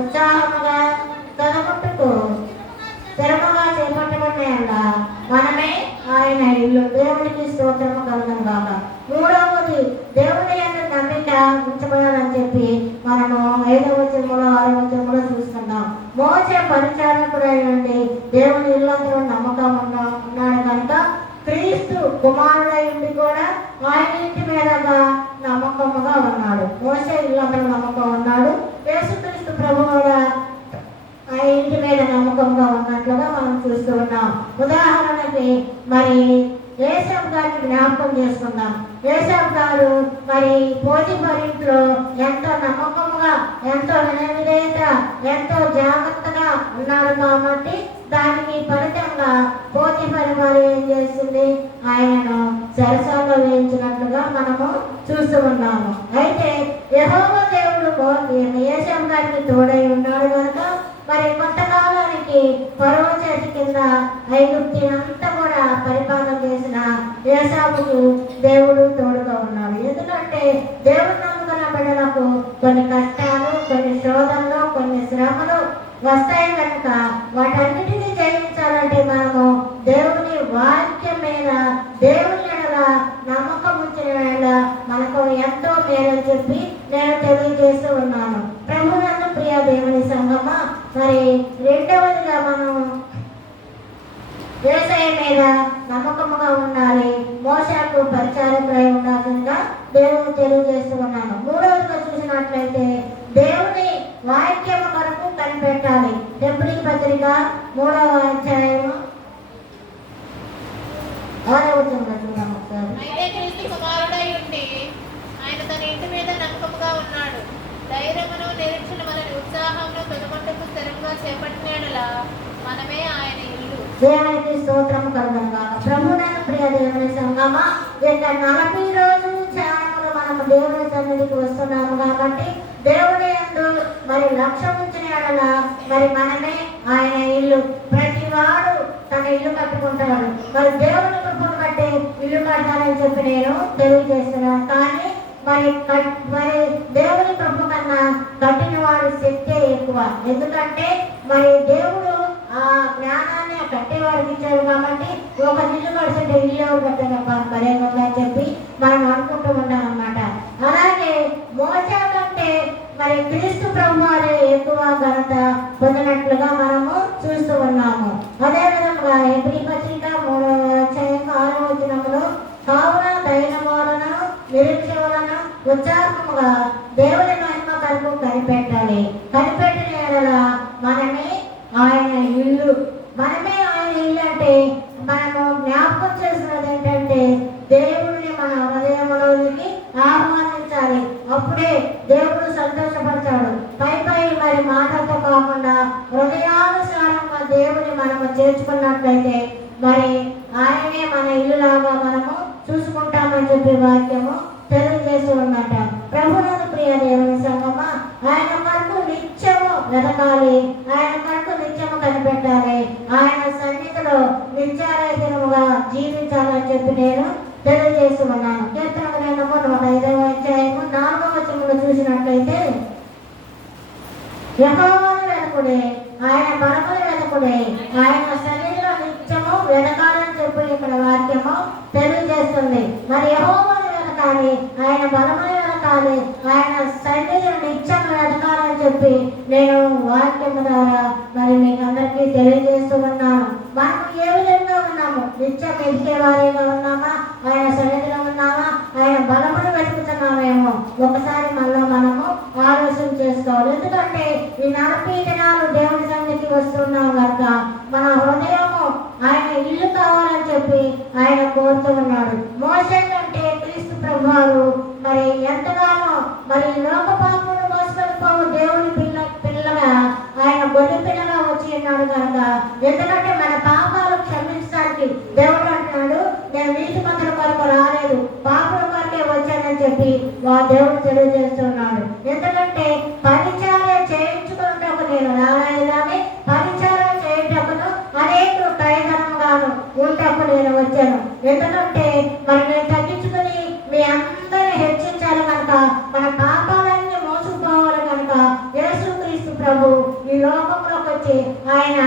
ఉత్సాహముగా తనముట్టుకు స్థిరముగా చేపట్టబడిన మనమే ఆయన ఇల్లు. దేవునికి స్తోత్రము కలుగును గాక. మూడవది దేవుని యందు నమ్మిక ఉంచబడాలని చెప్పి మనము 5వ వచనములో 6వ వచనములో చూస్తున్నాం. మోసే పరిచారకుడై ఉండి దేవుని ఇల్లంతా నమ్మకం ఉన్నాడు కనుక క్రీస్తు కుమారుడై ఉండి కూడా ఆయన ఇంటి మీదగా నమ్మకముగా ఉన్నాడు. మోసే ఇల్లంతా నమ్మకం ఉన్నాడు. యేసుక్రీస్తు ప్రభు కూడా ఆ ఇంటి మీద నమ్మకంగా ఉన్నట్లుగా మనం చూస్తూ ఉన్నాం. ఉదాహరణకి మరి యేసప్ గారిని జ్ఞాపకం చేసుకుందాం. యేసప్ గారు మరి పోతీఫర్ ఇంట్లో ఎంతో నమ్మకంగా, ఎంతో వినయత, ఎంతో జాగ్రత్తగా ఉన్నాడు కాబట్టి దానికి ఫలితంగా పోతీఫర్ మరి ఏం చేస్తుంది, ఆయనను చెరసాలలో వేయించినట్లుగా మనము చూస్తూ ఉన్నాము. అయితే యెహోవా దేవుడు యేసప్ గారికి తోడై ఉన్నాడు కనుక మరి కొంతకాలానికి ఫరో చేతి కింద ఐగుప్తిని అంతా కూడా పరిపాలన చేసిన యేసాపుకు దేవుడు తోడుగా ఉన్నాడు. ఎందుకంటే దేవుడు నమ్ముకున్న బిడ్డలకు కొన్ని కష్టాలు, కొన్ని శోధనలు, కొన్ని శ్రమలు వస్తాయి కనుక వాటన్నిటినీ జయించాలంటే మనము దేవుని వాక్యం మీద, దేవుని ఎడల నమ్మకం ఉంచిన ఎడల మనకు ఎంతో మేలు చెప్పి నేను తెలియజేస్తూ ఉన్నాను. ప్రభువునందు ప్రియ దేవుని సంగమా, మరి రెండవదిగా మనం యేసయ్య మీద నమ్మకముగా ఉండాలి. మోసకు పరిచారకులై ఉండాల్సిందిగా దేవుడు తెలియజేస్తూ ఉన్నాను. మూడవదిగా చూసినట్లయితే దేవుని వాక్యము కొరకు కనిపెట్టాలి. హెబ్రీ పత్రిక 3వ అధ్యాయము 6వ వచనంలో చూద్దాం ఒకసారి. అయితే క్రీస్తు కుమారుడై ఉండి ఆయన తన ఇంటి మీద నమ్మకముగా ఉన్నాడు. ధైర్యమును, నిరీక్షణ వలన ఉత్సాహమును తొలగొట్టుకు స్థిరంగా చేపట్టినలా మనమే ఆయన ఇల్లు. దేవునికి స్తోత్రము కలుగును గాక. ప్రభువునందు ప్రియ దేవుని సంగమా, ఇక 40 రోజులు ధ్యానములు మనము దేవుని సన్నిధికి వస్తున్నాము కాబట్టి దేవుని యందు మరి లక్ష్యం ఉంచిన ఎడల మరి మనమే ఆయన ఇల్లు. ప్రతి వాడు తన ఇల్లు కట్టుకుంటాడు. మరి దేవుని కృపను బట్టి ఇల్లు కట్టాలని చెప్పి నేను తెలియజేస్తున్నాను. కానీ మరి దేవుని కృప కన్నా కట్టిన వాడి శక్తే ఎక్కువ. ఎందుకంటే మరి దేవుడు ఆ జ్ఞానాన్ని కట్టేవాడికి ఇచ్చాడు కాబట్టి ఒక ఇల్లు కడుతుంటే ఇల్లు ఎవరు కట్టారు మరేమని చెప్పి మనం అనుకుంటూ ఉన్నాం అన్నమాట. అలాగే మోసే కంటే మరి క్రీస్తు ప్రభు వారే ఎక్కువ ఘనత పొందినట్లుగా మనము చూస్తూ ఉన్నాము. అదేవిధంగా హెబ్రీ పత్రిక 3వ అధ్యాయం 6వ వచనములో కావున ధైర్యం వలన, నిరీక్షణ వలన ఉత్సాహముగా దేవుని మహిమ కొరకు కనిపెట్టాలి. కనిపెట్టిన ఎడల మనమే ఆయన ఇల్లు. మనమే ఆయన ఇల్లు అంటే మనము జ్ఞాపకం చేసినది ఏంటంటే దేవుడిని మన హృదయంలోనికి ఆహ్వానించాలి. అప్పుడే దేవుడు సంతోషపడతాడు. పై మరి మాటలతో కాకుండా హృదయానుసారంగా దేవుని మనము చేర్చుకున్నట్లయితే మరి ఆయనే మన ఇల్లులాగా మనము చూసుకుంటామని చెప్పి వాక్యము తెలియజేస్తూ ఉన్నట. ప్రభువునందు ప్రియ వెతకాలి, ఆయన కొరకు నిత్యము కనిపెట్టాలి, ఆయన సన్నిధిలో నిత్యారాధనముగా జీవించాలని చెప్పి నేను తెలియజేస్తున్నాను. కీర్తన గ్రంథము 105వ అధ్యాయము 4వ వచనములో చూసినట్లయితే, యెహోవాను వెతకుడే, ఆయన బలమును వెతకుడే, ఆయన సన్నిధిలో నిత్యము వెతకాలని చెప్పి ఇక్కడ వాక్యము తెలియజేస్తుంది. మరి యెహోవాను వెతకాలి, ఆయన బలమును వెతకాలి, ఆయన సన్నిధిలో నిత్యము వెతకాలని చెప్పి నేను వాక్యము ద్వారా మరి మీకు అందరికీ తెలియజేస్తూ ఉన్నాను. మనం ఏ విధంగా ఉన్నాము? నిత్యం వెతికే వారిగా ఉన్నామా? ఆయన సన్నిధిలో ఉన్నామా? ఆయన బలమును వెతుకుతున్నామేమో ఒకసారి మనము ఆలోచన చేసుకోవాలి. ఎందుకంటే ఈ 40 దినాలు దేవుని సన్నిధికి వస్తున్నాం కనుక మన హృదయము ఆయన ఇల్లు కావాలని చెప్పి ఆయన కోరుతూ ఉన్నాడు. మోసే కంటే క్రీస్తు ప్రభువారు మరి ఎంతగానో మరి లోక పాపమును మోసుకొని పోవు దేవుని పిల్లగా ఆయన గొర్రె పిల్లగా వచ్చి ఉన్నాడు కనుక, ఎందుకంటే మన పాపాలు క్షమించడానికి దేవుడు అంటున్నాడు, నేను నీతిమంతుల కొరకు రాలేదు, పాపుల కొరకే వచ్చానని చెప్పి దేవుడు తెలియజేస్తున్నాడు. ఎందుకంటే పరిచారం చేయించుకున్నప్పుడు నేను రాలేదు కానీ పరిచారం చేయటప్పుడు అనేకులు ప్రయోజనంగాను ఉంటప్పుడు నేను వచ్చాను. ఎందుకంటే మరి నేను తగ్గించుకుని మీ అందరినీ హెచ్చించాలి కనుక, మన పాపాలన్నీ మోసుకుపోవాలి కనుక యేసుక్రీస్తు ప్రభు ఈ లోకంలోకి వచ్చి ఆయన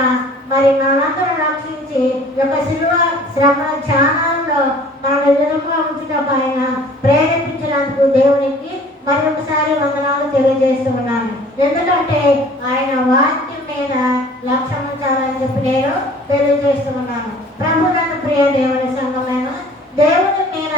మరి మనందరూ రక్షించి యొక్క శిలువ శ్రమ ధ్యానాల్లో మనం ఎదురుగా ఉంచుటకు ఆయన ప్రేరేపించినందుకు దేవునికి మరి ఒకసారి వందనాలు తెలియజేస్తూ ఉన్నాను. ఎందుకంటే ఆయన వాక్యం మీద లక్ష్యం ఉంచాలని చెప్పి నేను తెలియజేస్తూ ఉన్నాను. ప్రభు నన్ను ప్రియ దేవుని సంఘమైన దేవుని మీద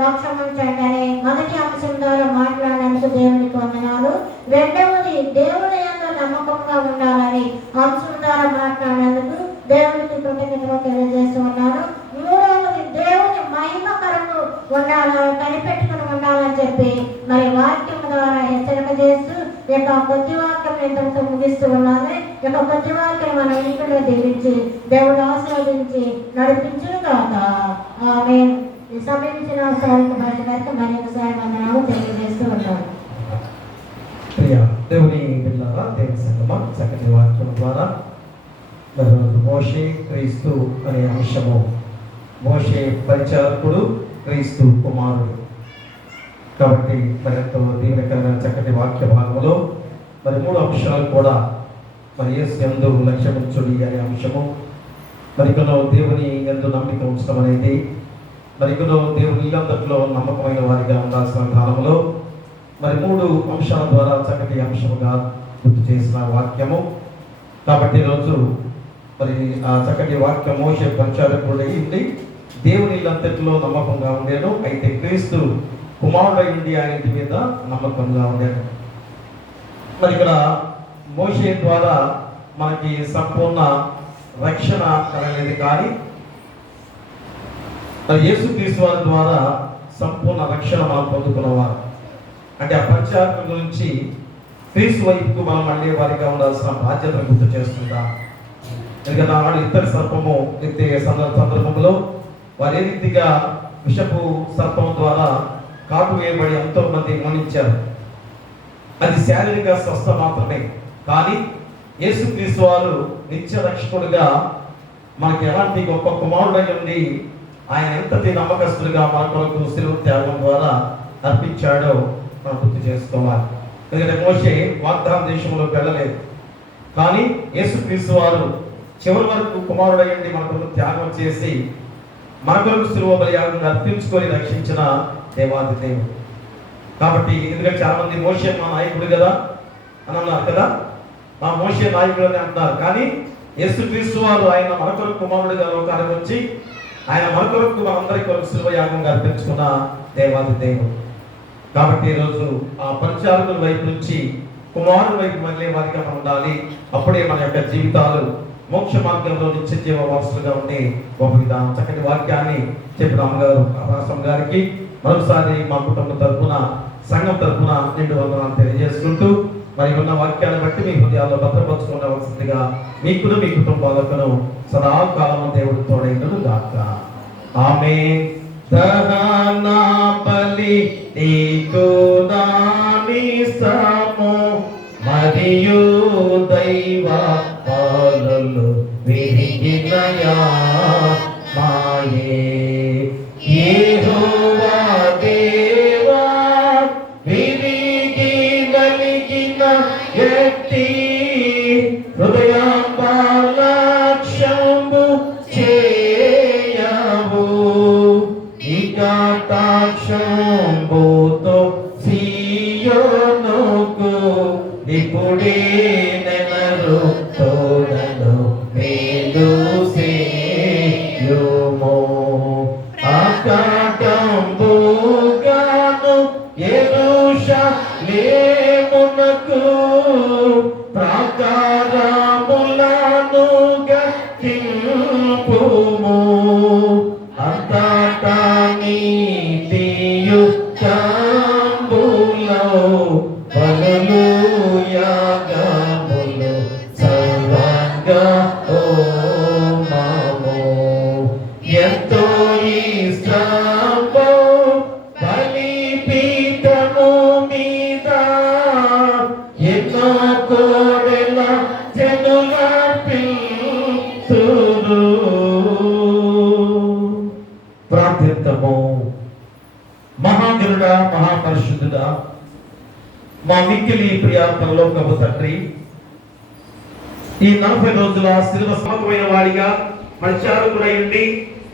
లక్ష్యం ఉంచండి అనే మొదటి అంశం ద్వారా మాట్లాడినందుకు దేవునికి వందనాలు. రెండవది దేవుని యందు నమ్మకంగా ఉండాలని అంశం ద్వారా మాట్లాడినందుకు దేవునికి కృతజ్ఞతలు తెలియజేస్తూ ఉన్నాను. మూడవది దేవుని మహిమకరంగా ఉండాలని కనిపెట్టుకుని ఉండాలని చెప్పి మరి వాక్యం ద్వారా హెచ్చరిక చేస్తూ యొక్క కొద్ది వాక్యం ఎంతో ముగిస్తూ ఉన్నాను. యొక్క కొద్ది వాక్యం మన ఇంట్లో దీవించి దేవుడు ఆశీర్వదించి నడిపించును కాక ఆమేన్. ఈ సమయించిన సారిక భాష గారికి మరి ఒకసారి వందనాలు తెలియజేస్తూ ఉన్నాను. ప్రియ దేవుని బిడ్డలారా, దేవుని సంగమా, చక్కటి వాక్యం ద్వారా మరి మోషే క్రీస్తు అనే అంశము, మోషే పరిచారకుడు, క్రీస్తు కుమారుడు. కాబట్టి మరి ఎంతో దీవెనకరమైన చక్కటి వాక్య భాగంలో మరి 3 అంశాలు కూడా మరి యేసు యందు లక్ష్యముంచుడి అనే అంశము, మరికొనో దేవుని యందు నమ్మిక ఉంచడం అనేది, మరికొనో దేవుని ఇల్లంతట్లో నమ్మకమైన వారిగా ఉండాల్సిన కాలంలో మరి 3 అంశాల ద్వారా చక్కటి అంశముగా గుర్తు చేసిన వాక్యము. కాబట్టి ఈరోజు మరి ఆ చక్కటి వాక్యం మోషే పరిచారకుడై ఉండి దేవుని ఇల్లంతట్లో నమ్మకంగా ఉండేను, అయితే క్రీస్తు కుమారుడై ఉండి ఆయన ఇంటి మీద నమ్మకంగా ఉండేను. మరి ఇక్కడ మోషే ద్వారా మనకి సంపూర్ణ రక్షణ కలగలేదు, కానీ యేసుక్రీస్తు వారి ద్వారా సంపూర్ణ రక్షణ మనం పొందుకున్నవారు. అంటే ఆ పరిచారకుల గురించి క్రీస్తు వైపుకు మనం మళ్ళీ వారిగా ఉండాల్సిన బాధ్యతను గుర్తు చేస్తుందా. ఎందుకంటే ఆనాడు ఇద్దరి సర్పము ఎత్తే సందర్భంలో వారు ఏ రీతిగా విషపు సర్పం ద్వారా కాటు వేయబడి ఎంతో మంది మరణించారు. అది శారీరక స్వస్థ మాత్రమే, కానీ యేసుక్రీస్తు వారు నిత్య రక్షకుడుగా మనకి ఎలాంటి గొప్ప కుమారుడై ఉండి ఆయన ఎంతటి నమ్మకస్తుడిగా మన కొరకు శిలువ త్యాగం ద్వారా అర్పించాడో మనం గుర్తు చేసుకోవాలి. ఎందుకంటే మోషే వాగ్దాన దేశంలోకి వెళ్ళలేదు, కానీ యేసుక్రీస్తు వారు చివరి వరకు కుమారుడై ఉండి మన కొరకు త్యాగం చేసి మన కొరకు శిలువ బలియాగంగా అర్పించుకొని రక్షించిన దేవాది దేవుడు. కాబట్టి ఎందుకంటే చాలా మంది మోషే మా నాయకుడు కదా అని అన్నారు కదా, మా మోషే నాయకుడు అని అంటున్నారు, కానీ యేసుక్రీస్తు వారు ఆయన మన కొరకు కుమారుడుగా లోకానికి వచ్చి ఆయన మన కొరకు మనందరి కొరకు శిలువ యాగంగా అర్పించుకున్న దేవాది దేవుడు. కాబట్టి ఈరోజు ఆ పరిచారకుల వైపు నుంచి కుమారుడు వైపు మళ్ళీ వారిగా మనం ఉండాలి. అప్పుడే మన యొక్క జీవితాలు మోక్ష మార్గంలో నిత్య జీవ వారసులుగా ఉండే ఒక విధానం. చక్కటి వాక్యాన్ని చెప్పిన అమ్మగారు రాసం గారికి మరోసారి మా కుటుంబం తరఫున, సంఘం తరఫున నిండు వందనాలు తెలియజేసుకుంటూ మరి ఉన్న వాక్యాన్ని బట్టి మీ హృదయాల్లో భద్రపరచుకోవలసిందిగా మీకును మీ కుటుంబాలకు సదాకాలము దేవుడు తోడైనను గాక. ఆమేన్. దహన బలి నీకు దానిస్తాము మరియు దైవ పాలలు విరిగినయా మాయే యెహోవా దేవా విరిగి నలిగిన వ్యక్తి హృదయాంబాలక్ష్యంబు చేయవు నికటాక్షంబుతో సియోనుకు ఇప్పుడే నెనరు తోడను మేలు సేయుము ఆకాటంబుగాను యెరూషలేమునకు ప్రాకారములను గట్టింపుము అంతటా నీతియు తంబులో బలులు యాగములు సర్వంగా హోమము ఎంతో ఇష్టంబు బలిపీఠము మీద ఎన్నో కోడెల జనుల పిలుతురు. ప్రార్థిద్దాము. మహాగరుడా, మహాపరిశుద్ధుడా, మా మిక్కిలి ప్రియ పరలోకపు తండ్రి, ఈ 40 రోజుల శిలువ సమకమైన వాడిగా పరిచారకుడై ఉండి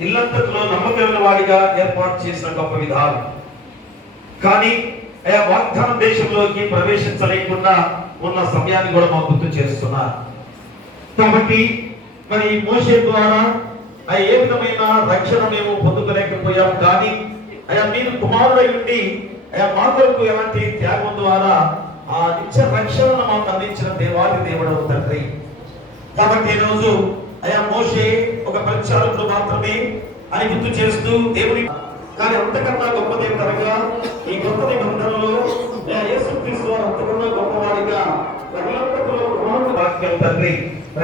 ఇల్లంతట్లో నమ్మకమైన వాడిగా ఏర్పాటు చేసిన గొప్ప విధానం. కానీ ఆయా వాగ్దాన దేశంలోకి ప్రవేశించలేకుండా ఉన్న సమయాన్ని కూడా మాకు గుర్తు చేస్తున్నారు. కాబట్టి మరి మోషే ద్వారా ఏ విధమైన రక్షణ మేము పొందుకోలేకపోయాం. కానీ అయా మీరు కుమారుడై ఉండి మా కొరకు ఎలాంటి త్యాగం ద్వారా ఆ నిత్య రక్షణను మాకు అందించిన దేవాది దేవుడవు తండ్రి. కాబట్టి ఈ రోజు అయా మోషే ఒక పరిచారకుడు మాత్రమే అని గుర్తు చేస్తూ దేవుని, కానీ అంతకన్నా గొప్పదేం కనుక ఈ గొప్ప నిబంధనలో యేసుక్రీస్తు వారు అంతకన్నా గొప్పవాడిగా వాక్యం తండ్రి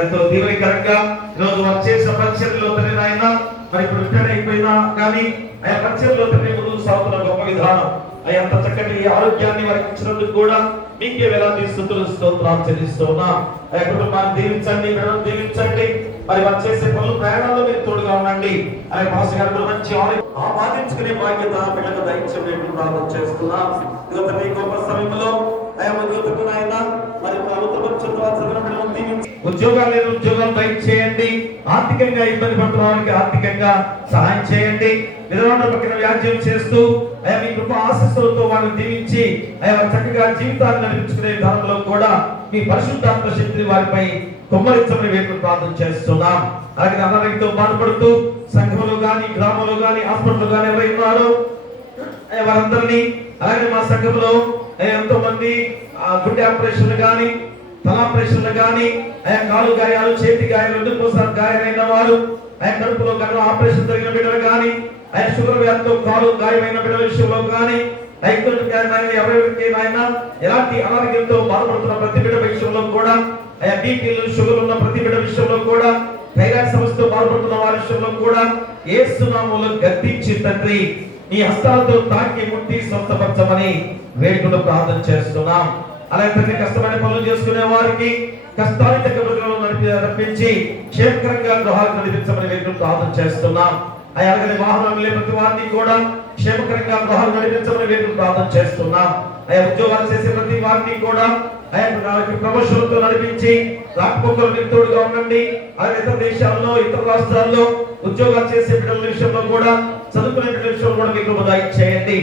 ఎంతో దీవెనకరంగా ఈరోజు వారు చేసిన పరిచర్యలో తండ్రి నాయన మరి ఇప్పుడు రిటైర్ అయిపోయినా కానీ ఆయా పరిచర్యలో తండ్రి ముందుకు సాగుతున్న గొప్ప విధానం, అయ్యా అంత చక్కటి ఆరోగ్యాన్ని వారికి ఇచ్చినందుకు కూడా మీకే వేలాది స్తుతులు స్తోత్రాలు చెల్లిస్తున్నా. అయ్యా కుటుంబాన్ని దీవించండి, బిడ్డలను దీవించండి. మరి వారు చేసే పనులు ప్రయాణాల్లో మీరు తోడుగా ఉండండి. అయ్యా పాస్టర్ గారు మంచి ఆపాదించుకునే బాధ్యత బిడ్డలకు దయచేయడం ప్రార్థన చేస్తున్నాం. ఇదంతా మీ గొప్ప సమయంలో అయ్యా ఆయన మరి ప్రభుత్వం ఉద్యోగాలు లేని ఉద్యోగాలు దయచేయండి. ఆర్థికంగా ఇబ్బంది పడుతున్న వారికి ఆర్థికంగా సహాయం చేయండి. విధవాళ్ళ పక్కన వ్యాజ్యం చేస్తూ అయ్యా మీ కృప ఆశీస్సులతో వారిని దీవించి అయ్యా చక్కగా జీవితాన్ని నడిపించుకునే విధానంలో కూడా మీ పరిశుద్ధాత్మ శక్తిని వారిపై కుమ్మరించమని వేడుకలు ప్రార్థన చేస్తున్నాం. అలాగే అనారోగ్యంతో బాధపడుతూ సంఘంలో గాని, గ్రామంలో గాని, హాస్పిటల్ గాని ఎవరైనారో వారందరినీ, అలాగే మా సంఘంలో ఎంతో మంది గుండె ఆపరేషన్లు గాని, తల ఆపరేషన్లు గాని, కాలు గాయాలు, చేతి గాయాలు, వెన్నుపూస గాయమైన వారు, కడుపులో గడ్డ ఆపరేషన్ జరిగిన బిడ్డలు గాని, షుగర్ వ్యాధితో కాలు గాయమైన బిడ్డల విషయంలో గాని, ఎవరికి నాయన ఎలాంటి అనారోగ్యంతో బాధపడుతున్న ప్రతి బిడ్డ విషయంలో కూడా, బీపీలు షుగర్ ఉన్న ప్రతి బిడ్డ విషయంలో కూడా, థైరాయిడ్ సమస్యతో బాధపడుతున్న వారి విషయంలో కూడా యేసు నామములో గద్దించి తండ్రి నీ హస్తాలతో తాకి ముట్టి స్వస్థపరచమని వేడుకలు ప్రార్థన చేస్తున్నాం. అలాగే తండ్రి కష్టమైన పనులు చేసుకునే వారికి కష్టాన్ని తగ్గ నడిపించి క్షేమకరంగా గృహాలకు నడిపించమని వేడుకలు ప్రార్థన చేస్తున్నాం. అలాగే వాహనం వెళ్ళే ప్రతి వారిని కూడా క్షేమకరంగా గృహాలు నడిపించమని వేడుకలు ప్రార్థన చేస్తున్నాం. ఉద్యోగాలు చేసే ప్రతి వారిని కూడా ప్రమోషన్లతో నడిపించి రాకపోకలు తోడుగా ఉండండి. అలాగే ఇతర దేశాల్లో, ఇతర రాష్ట్రాల్లో ఉద్యోగాలు చేసే బిడ్డల విషయంలో కూడా, చదువుకునే బిడ్డల విషయంలో కూడా మీకు ఉదయం చేయండి.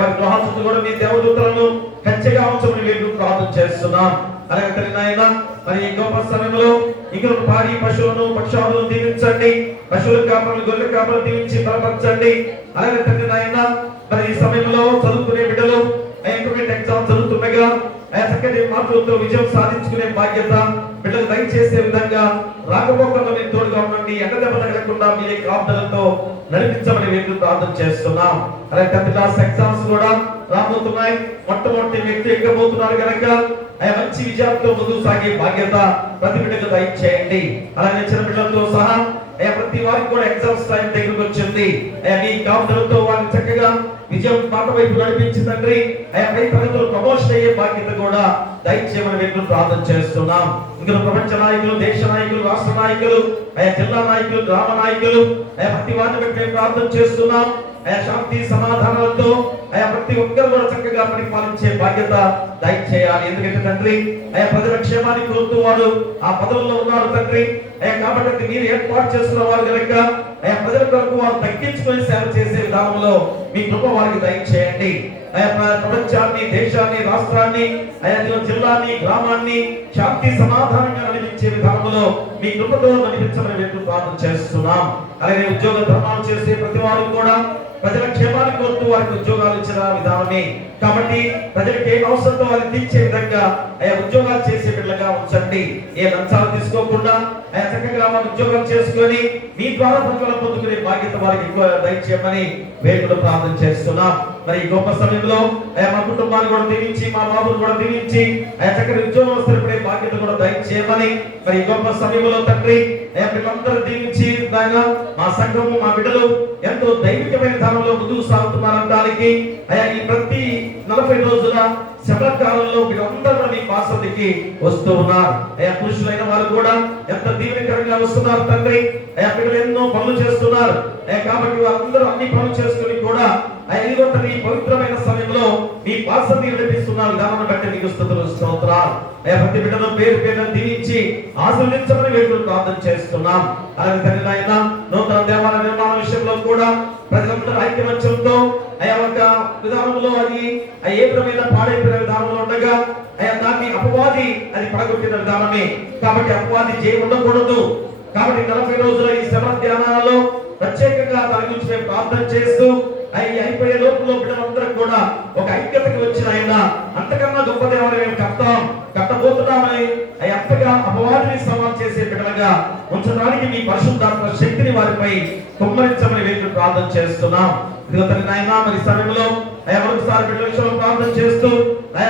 వారి గృహాలను కూడా మీ దేవదూతలను ఖచ్చితంగా ఉంచమని వేడుకలు ప్రార్థన చేస్తున్నాం. అలాగే తండ్రి నాయన మరి ఈ గొప్ప సమయంలో ఇంకా పాడి పశువులను, పక్షులను దీవించండి. పశువుల కాపరులు, గొర్రెల కాపరులు దీవించి బలపరచండి. అలాగే తండ్రి నాయన మరి ఈ సమయంలో చదువుకునే బిడ్డలు ఇంటర్మీడియట్ ఎగ్జామ్ చదువుతుండగా చక్కటి మార్కులతో విజయం సాధించుకునే బాధ్యత బిడ్డలు దయచేసే విధంగా రాకపోకల్లో మీరు తోడుగా ఉండండి. ఎండ దెబ్బ తగలకుండా మీరే కాపుదలతో నడిపించమని వేడుకలు ప్రార్థన చేస్తున్నాం. అలాగే 10th క్లాస్ ఎగ్జామ్స్ కూడా రాబోతున్నాయి. మొట్టమొదటి వ్యక్తి ఎక్కబోతున్నారు కనుక మంచి విజయాలతో ముందుకు సాగే బాధ్యత ప్రతి బిడ్డకు దయచేయండి. అలాగే చిన్న బిడ్డలతో సహా అయ్యా ప్రతి వారికి కూడా ఎగ్జామ్స్ టైం దగ్గరకు వచ్చింది. అయ్యా మీ కాపుదలతో వారిని చక్కగా విజయం మాట వైపు నడిపించి తండ్రి అయ్యా పై తరగతులు ప్రమోషన్ అయ్యే బాధ్యత కూడా దయచేయమని వ్యక్తులు ప్రార్థన చేస్తున్నాం. ఇంకా ప్రపంచ నాయకులు, దేశ నాయకులు, రాష్ట్ర నాయకులు, అయ్యా జిల్లా నాయకులు, గ్రామ నాయకులు అయ్యా ప్రతి వారిని బట్టి మేము ప్రార్థన చేస్తున్నాం. అయ్యా శాంతి సమాధానాలతో అయ్యా ప్రతి ఒక్కరు కూడా చక్కగా పరిపాలించే బాధ్యత దయచేయాలి. ఎందుకంటే తండ్రి అయ్యా ప్రజల క్షేమాన్ని కోరుతూ వాడు ఆ పదవుల్లో ఉన్నారు తండ్రి. అయ్యా కాబట్టి మీరు ఏర్పాటు చేస్తున్న వారు కనుక అయ్యా ప్రజల కొరకు వారు తగ్గించుకొని సేవ చేసే విధానంలో మీ కృప వారికి దయచేయండి. అయ్యా ప్రపంచాన్ని, దేశాన్ని, రాష్ట్రాన్ని, అయ్యా జిల్లాని, గ్రామాన్ని శాంతి సమాధానంగా నడిపించే విధానంలో మీ కృపతో నడిపించమని మేము ప్రార్థన చేస్తున్నాం. అలాగే ఉద్యోగ ధర్మాలు చేసే ప్రతి వారు కూడా ప్రజల క్షేమాన్ని కోరుతూ వారికి ఉద్యోగాలు ఇచ్చిన విధానమే కాబట్టి ప్రజలకు ఏం అవసరంతో వారిని తీర్చే విధంగా అయ్యా ఉద్యోగాలు చేసే బిడ్డలుగా ఉంచండి. ఏ లంచాలు తీసుకోకుండా అయ్యా చక్కగా వారి ఉద్యోగాలు చేసుకొని మీ ద్వారా ప్రతిఫలం పొందుకునే బాధ్యత వారికి ఎక్కువ దయచేయమని వేడుకలు ప్రార్థన చేస్తున్నాం. మరి ఈ గొప్ప సమయంలో అయ్యా మా కుటుంబాన్ని కూడా దీవించి, మా బాబును కూడా దీవించి అయ్యా చక్కటి ఉద్యోగం స్థిరపడే బాధ్యత కూడా దయచేయమని మరి ఈ గొప్ప సమయంలో తండ్రి అయ్యా పిల్లలందరూ దీవించి మా సంఘము, మా బిడ్డలు ఎంతో దైవికమైన విధానంలో ముందుకు సాగుతున్నారనడానికి అయ్యా ఈ ప్రతి 40 రోజుల శబద కాలంలో మీరందరూ మీ పాసదికి వస్తూ ఉన్నారు. అయ్యా పురుషులైన వారు కూడా ఎంత దీవెనకరంగా వస్తున్నారు తండ్రి. అయ్యా పిల్లలు ఎన్నో పనులు చేస్తున్నారు. కాబట్టి వారందరూ అన్ని పనులు చేసుకుని కూడా ఈ పవిత్రమైన సమయంలో మీ పాసది నడిపిస్తున్న విధానాన్ని బట్టి మీకు స్తుతులు స్తోత్రాలు. అయ్యా ప్రతి బిడ్డను పేరు పేరును దీవించి ఆశీర్వదించమని వేడుకలు ప్రార్థన చేస్తున్నాం. అలాగే తండ్రి నాయన నూతన దేవాలయ నిర్మాణ విషయంలో కూడా ప్రజలందరూ ఐక్యమత్యంతో అయ్యా ఒక విధానంలో అది ఏ విధమైన పాడైపోయిన విధానంలో ఉండగా అయ్యా దాన్ని అపవాది అది పడగొట్టిన విధానమే. కాబట్టి అపవాది జయం ఉండకూడదు. కాబట్టి 40 రోజుల ఈ శ్రమ ధ్యానాలలో ప్రత్యేకంగా దాని గురించి మేము ప్రార్థన చేస్తూ అయిపోయే లోపల బిడ్డలందరూ కూడా ఒక ఐక్యతకి వచ్చిన ఆయన అంతకన్నా గొప్ప దేవుని మేము కట్టబోతున్నామని అంతగా అపవాదిని సవాల్ చేసే బిడ్డలుగా ఉంచడానికి మీ పరిశుద్ధాత్మ శక్తిని వారిపై కుమ్మరించమని వేడుకలు ప్రార్థన చేస్తున్నాం. ఇదిగో తండ్రి నాయన మరి సమయంలో మరొకసారి బిడ్డల విషయంలో ప్రార్థన చేస్తూ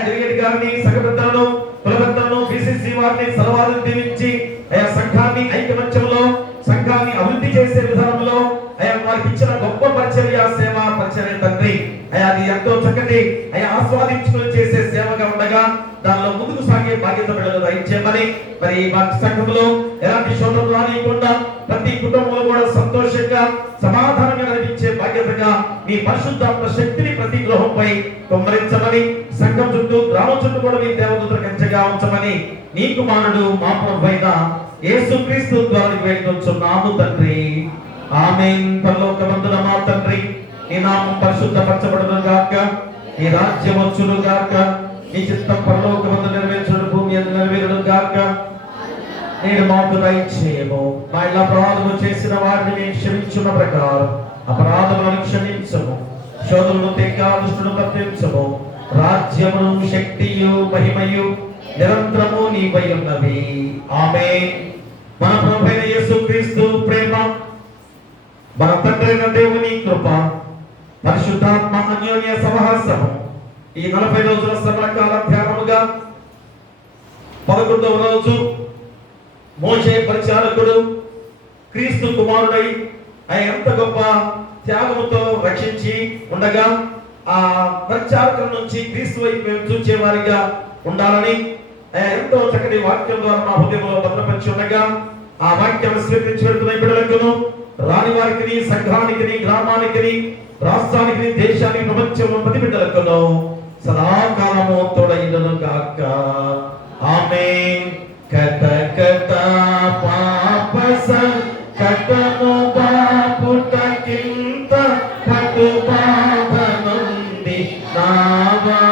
డివిఎడ్ గారిని, సంఘ పెద్దలను, కుల పెద్దలను, బీసీసీ వారిని సలవాలను దీవించి సంఘాన్ని ఐక్యమత్యంలో సంఘాన్ని అభివృద్ధి చేసే విధానంలో వారికి ఇచ్చిన గొప్ప పరిచర్య, సేవ పరిచర్య తండ్రి అది ఎంతో చక్కటి ఆస్వాదించుకొని చేసే సేవగా ఉండగా దానిలో ముందుకు సాగే బాధ్యత బిడ్డలు దయచేయమని మరి మా సంఘంలో ఎలాంటి శోధనలు రానియకుండా ప్రతి కుటుంబంలో కూడా సంతోషంగా సమాధానంగా నడిపించే బాధ్యతగా మీ పరిశుద్ధాత్మ శక్తిని ప్రతి గృహంపై కుమ్మరించమని సంఘం చుట్టూ, గ్రామం చుట్టూ కూడా మీ దేవదూతల కంచెగా ఉంచమని నీ కుమారుడు మా ప్రభువైన యేసుక్రీస్తు ద్వారా వేడుకొంచున్నాము తండ్రి. ఆమేన్. పరలోకమందున మా తండ్రి, నీ నామం పరిశుద్ధపరచబడును గాక, నీ రాజ్యం వచ్చును గాక, నీ చిత్తం పరలోకమందు నెరవేర్చును భూమి యందు నెరవేరును గాక. నేడు మాకు దయచేయము. మా ఇలా అపరాధము చేసిన వారిని మేము క్షమించున్న ప్రకారం అపరాధములను క్షమించము. శోధనను తెగ దుష్టును తప్పించము. రాజ్యమును, శక్తియు, మహిమయు నిరంతరము నీవై ఉన్నవి. ఆమేన్. మన ప్రభువైన యేసుక్రీస్తు ప్రేమ, మన తండ్రి అయిన దేవుని కృప, పరిశుద్ధాత్మ అన్యోన్య సహవాసము ఈ 40 రోజుల శ్రమల కాల ధ్యానముగా 11వ రోజు మోషే పరిచారకుడు క్రీస్తు కుమారుడై ఎంత గొప్ప త్యాగముతో రక్షించి ఉండగా ఆ పరిచారకుల నుంచి క్రీస్తు వైపు మేము చూచే వారిగా ఉండాలని ఎంతో చక్కటి వాక్యం ద్వారా మా హృదయంలో భద్రపరిచి ఉండగా ఆ వాక్యాన్ని స్వీకరించి వెళ్తున్న బిడ్డలకును, రాని వారికి, సంఘానికి, గ్రామానికి, రాష్ట్రానికి, దేశానికి, ప్రపంచంలో ప్రతి బిడ్డలకును సదాకాలము తోడైనను గాక. ఆమేన్. కథ కథ పాప సంకటము బాపుటకింత కటు బాధ నుండి నావా,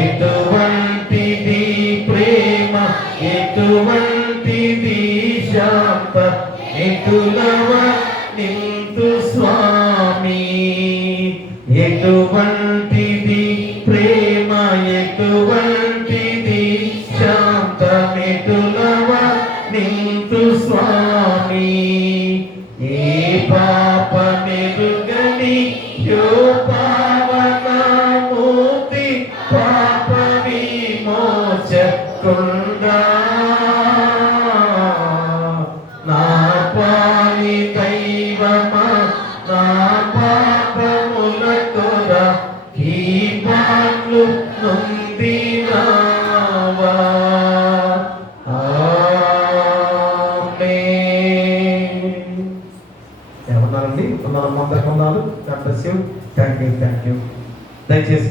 ఎటువంటిది ప్రేమ, ఎటువంటిది శాంత, ఎటులవ నింతు స్వామి, ఎటువంటిది ప్రేమ, ఎటువంటిది శాంతం, ఎటులవ నింతు స్వామి. ఏ పాప మెరుగని యో పావనమూర్తి పాప విమోచకుండా, అందరికీ వందనాలు. God bless you. Thank you. దయచేసి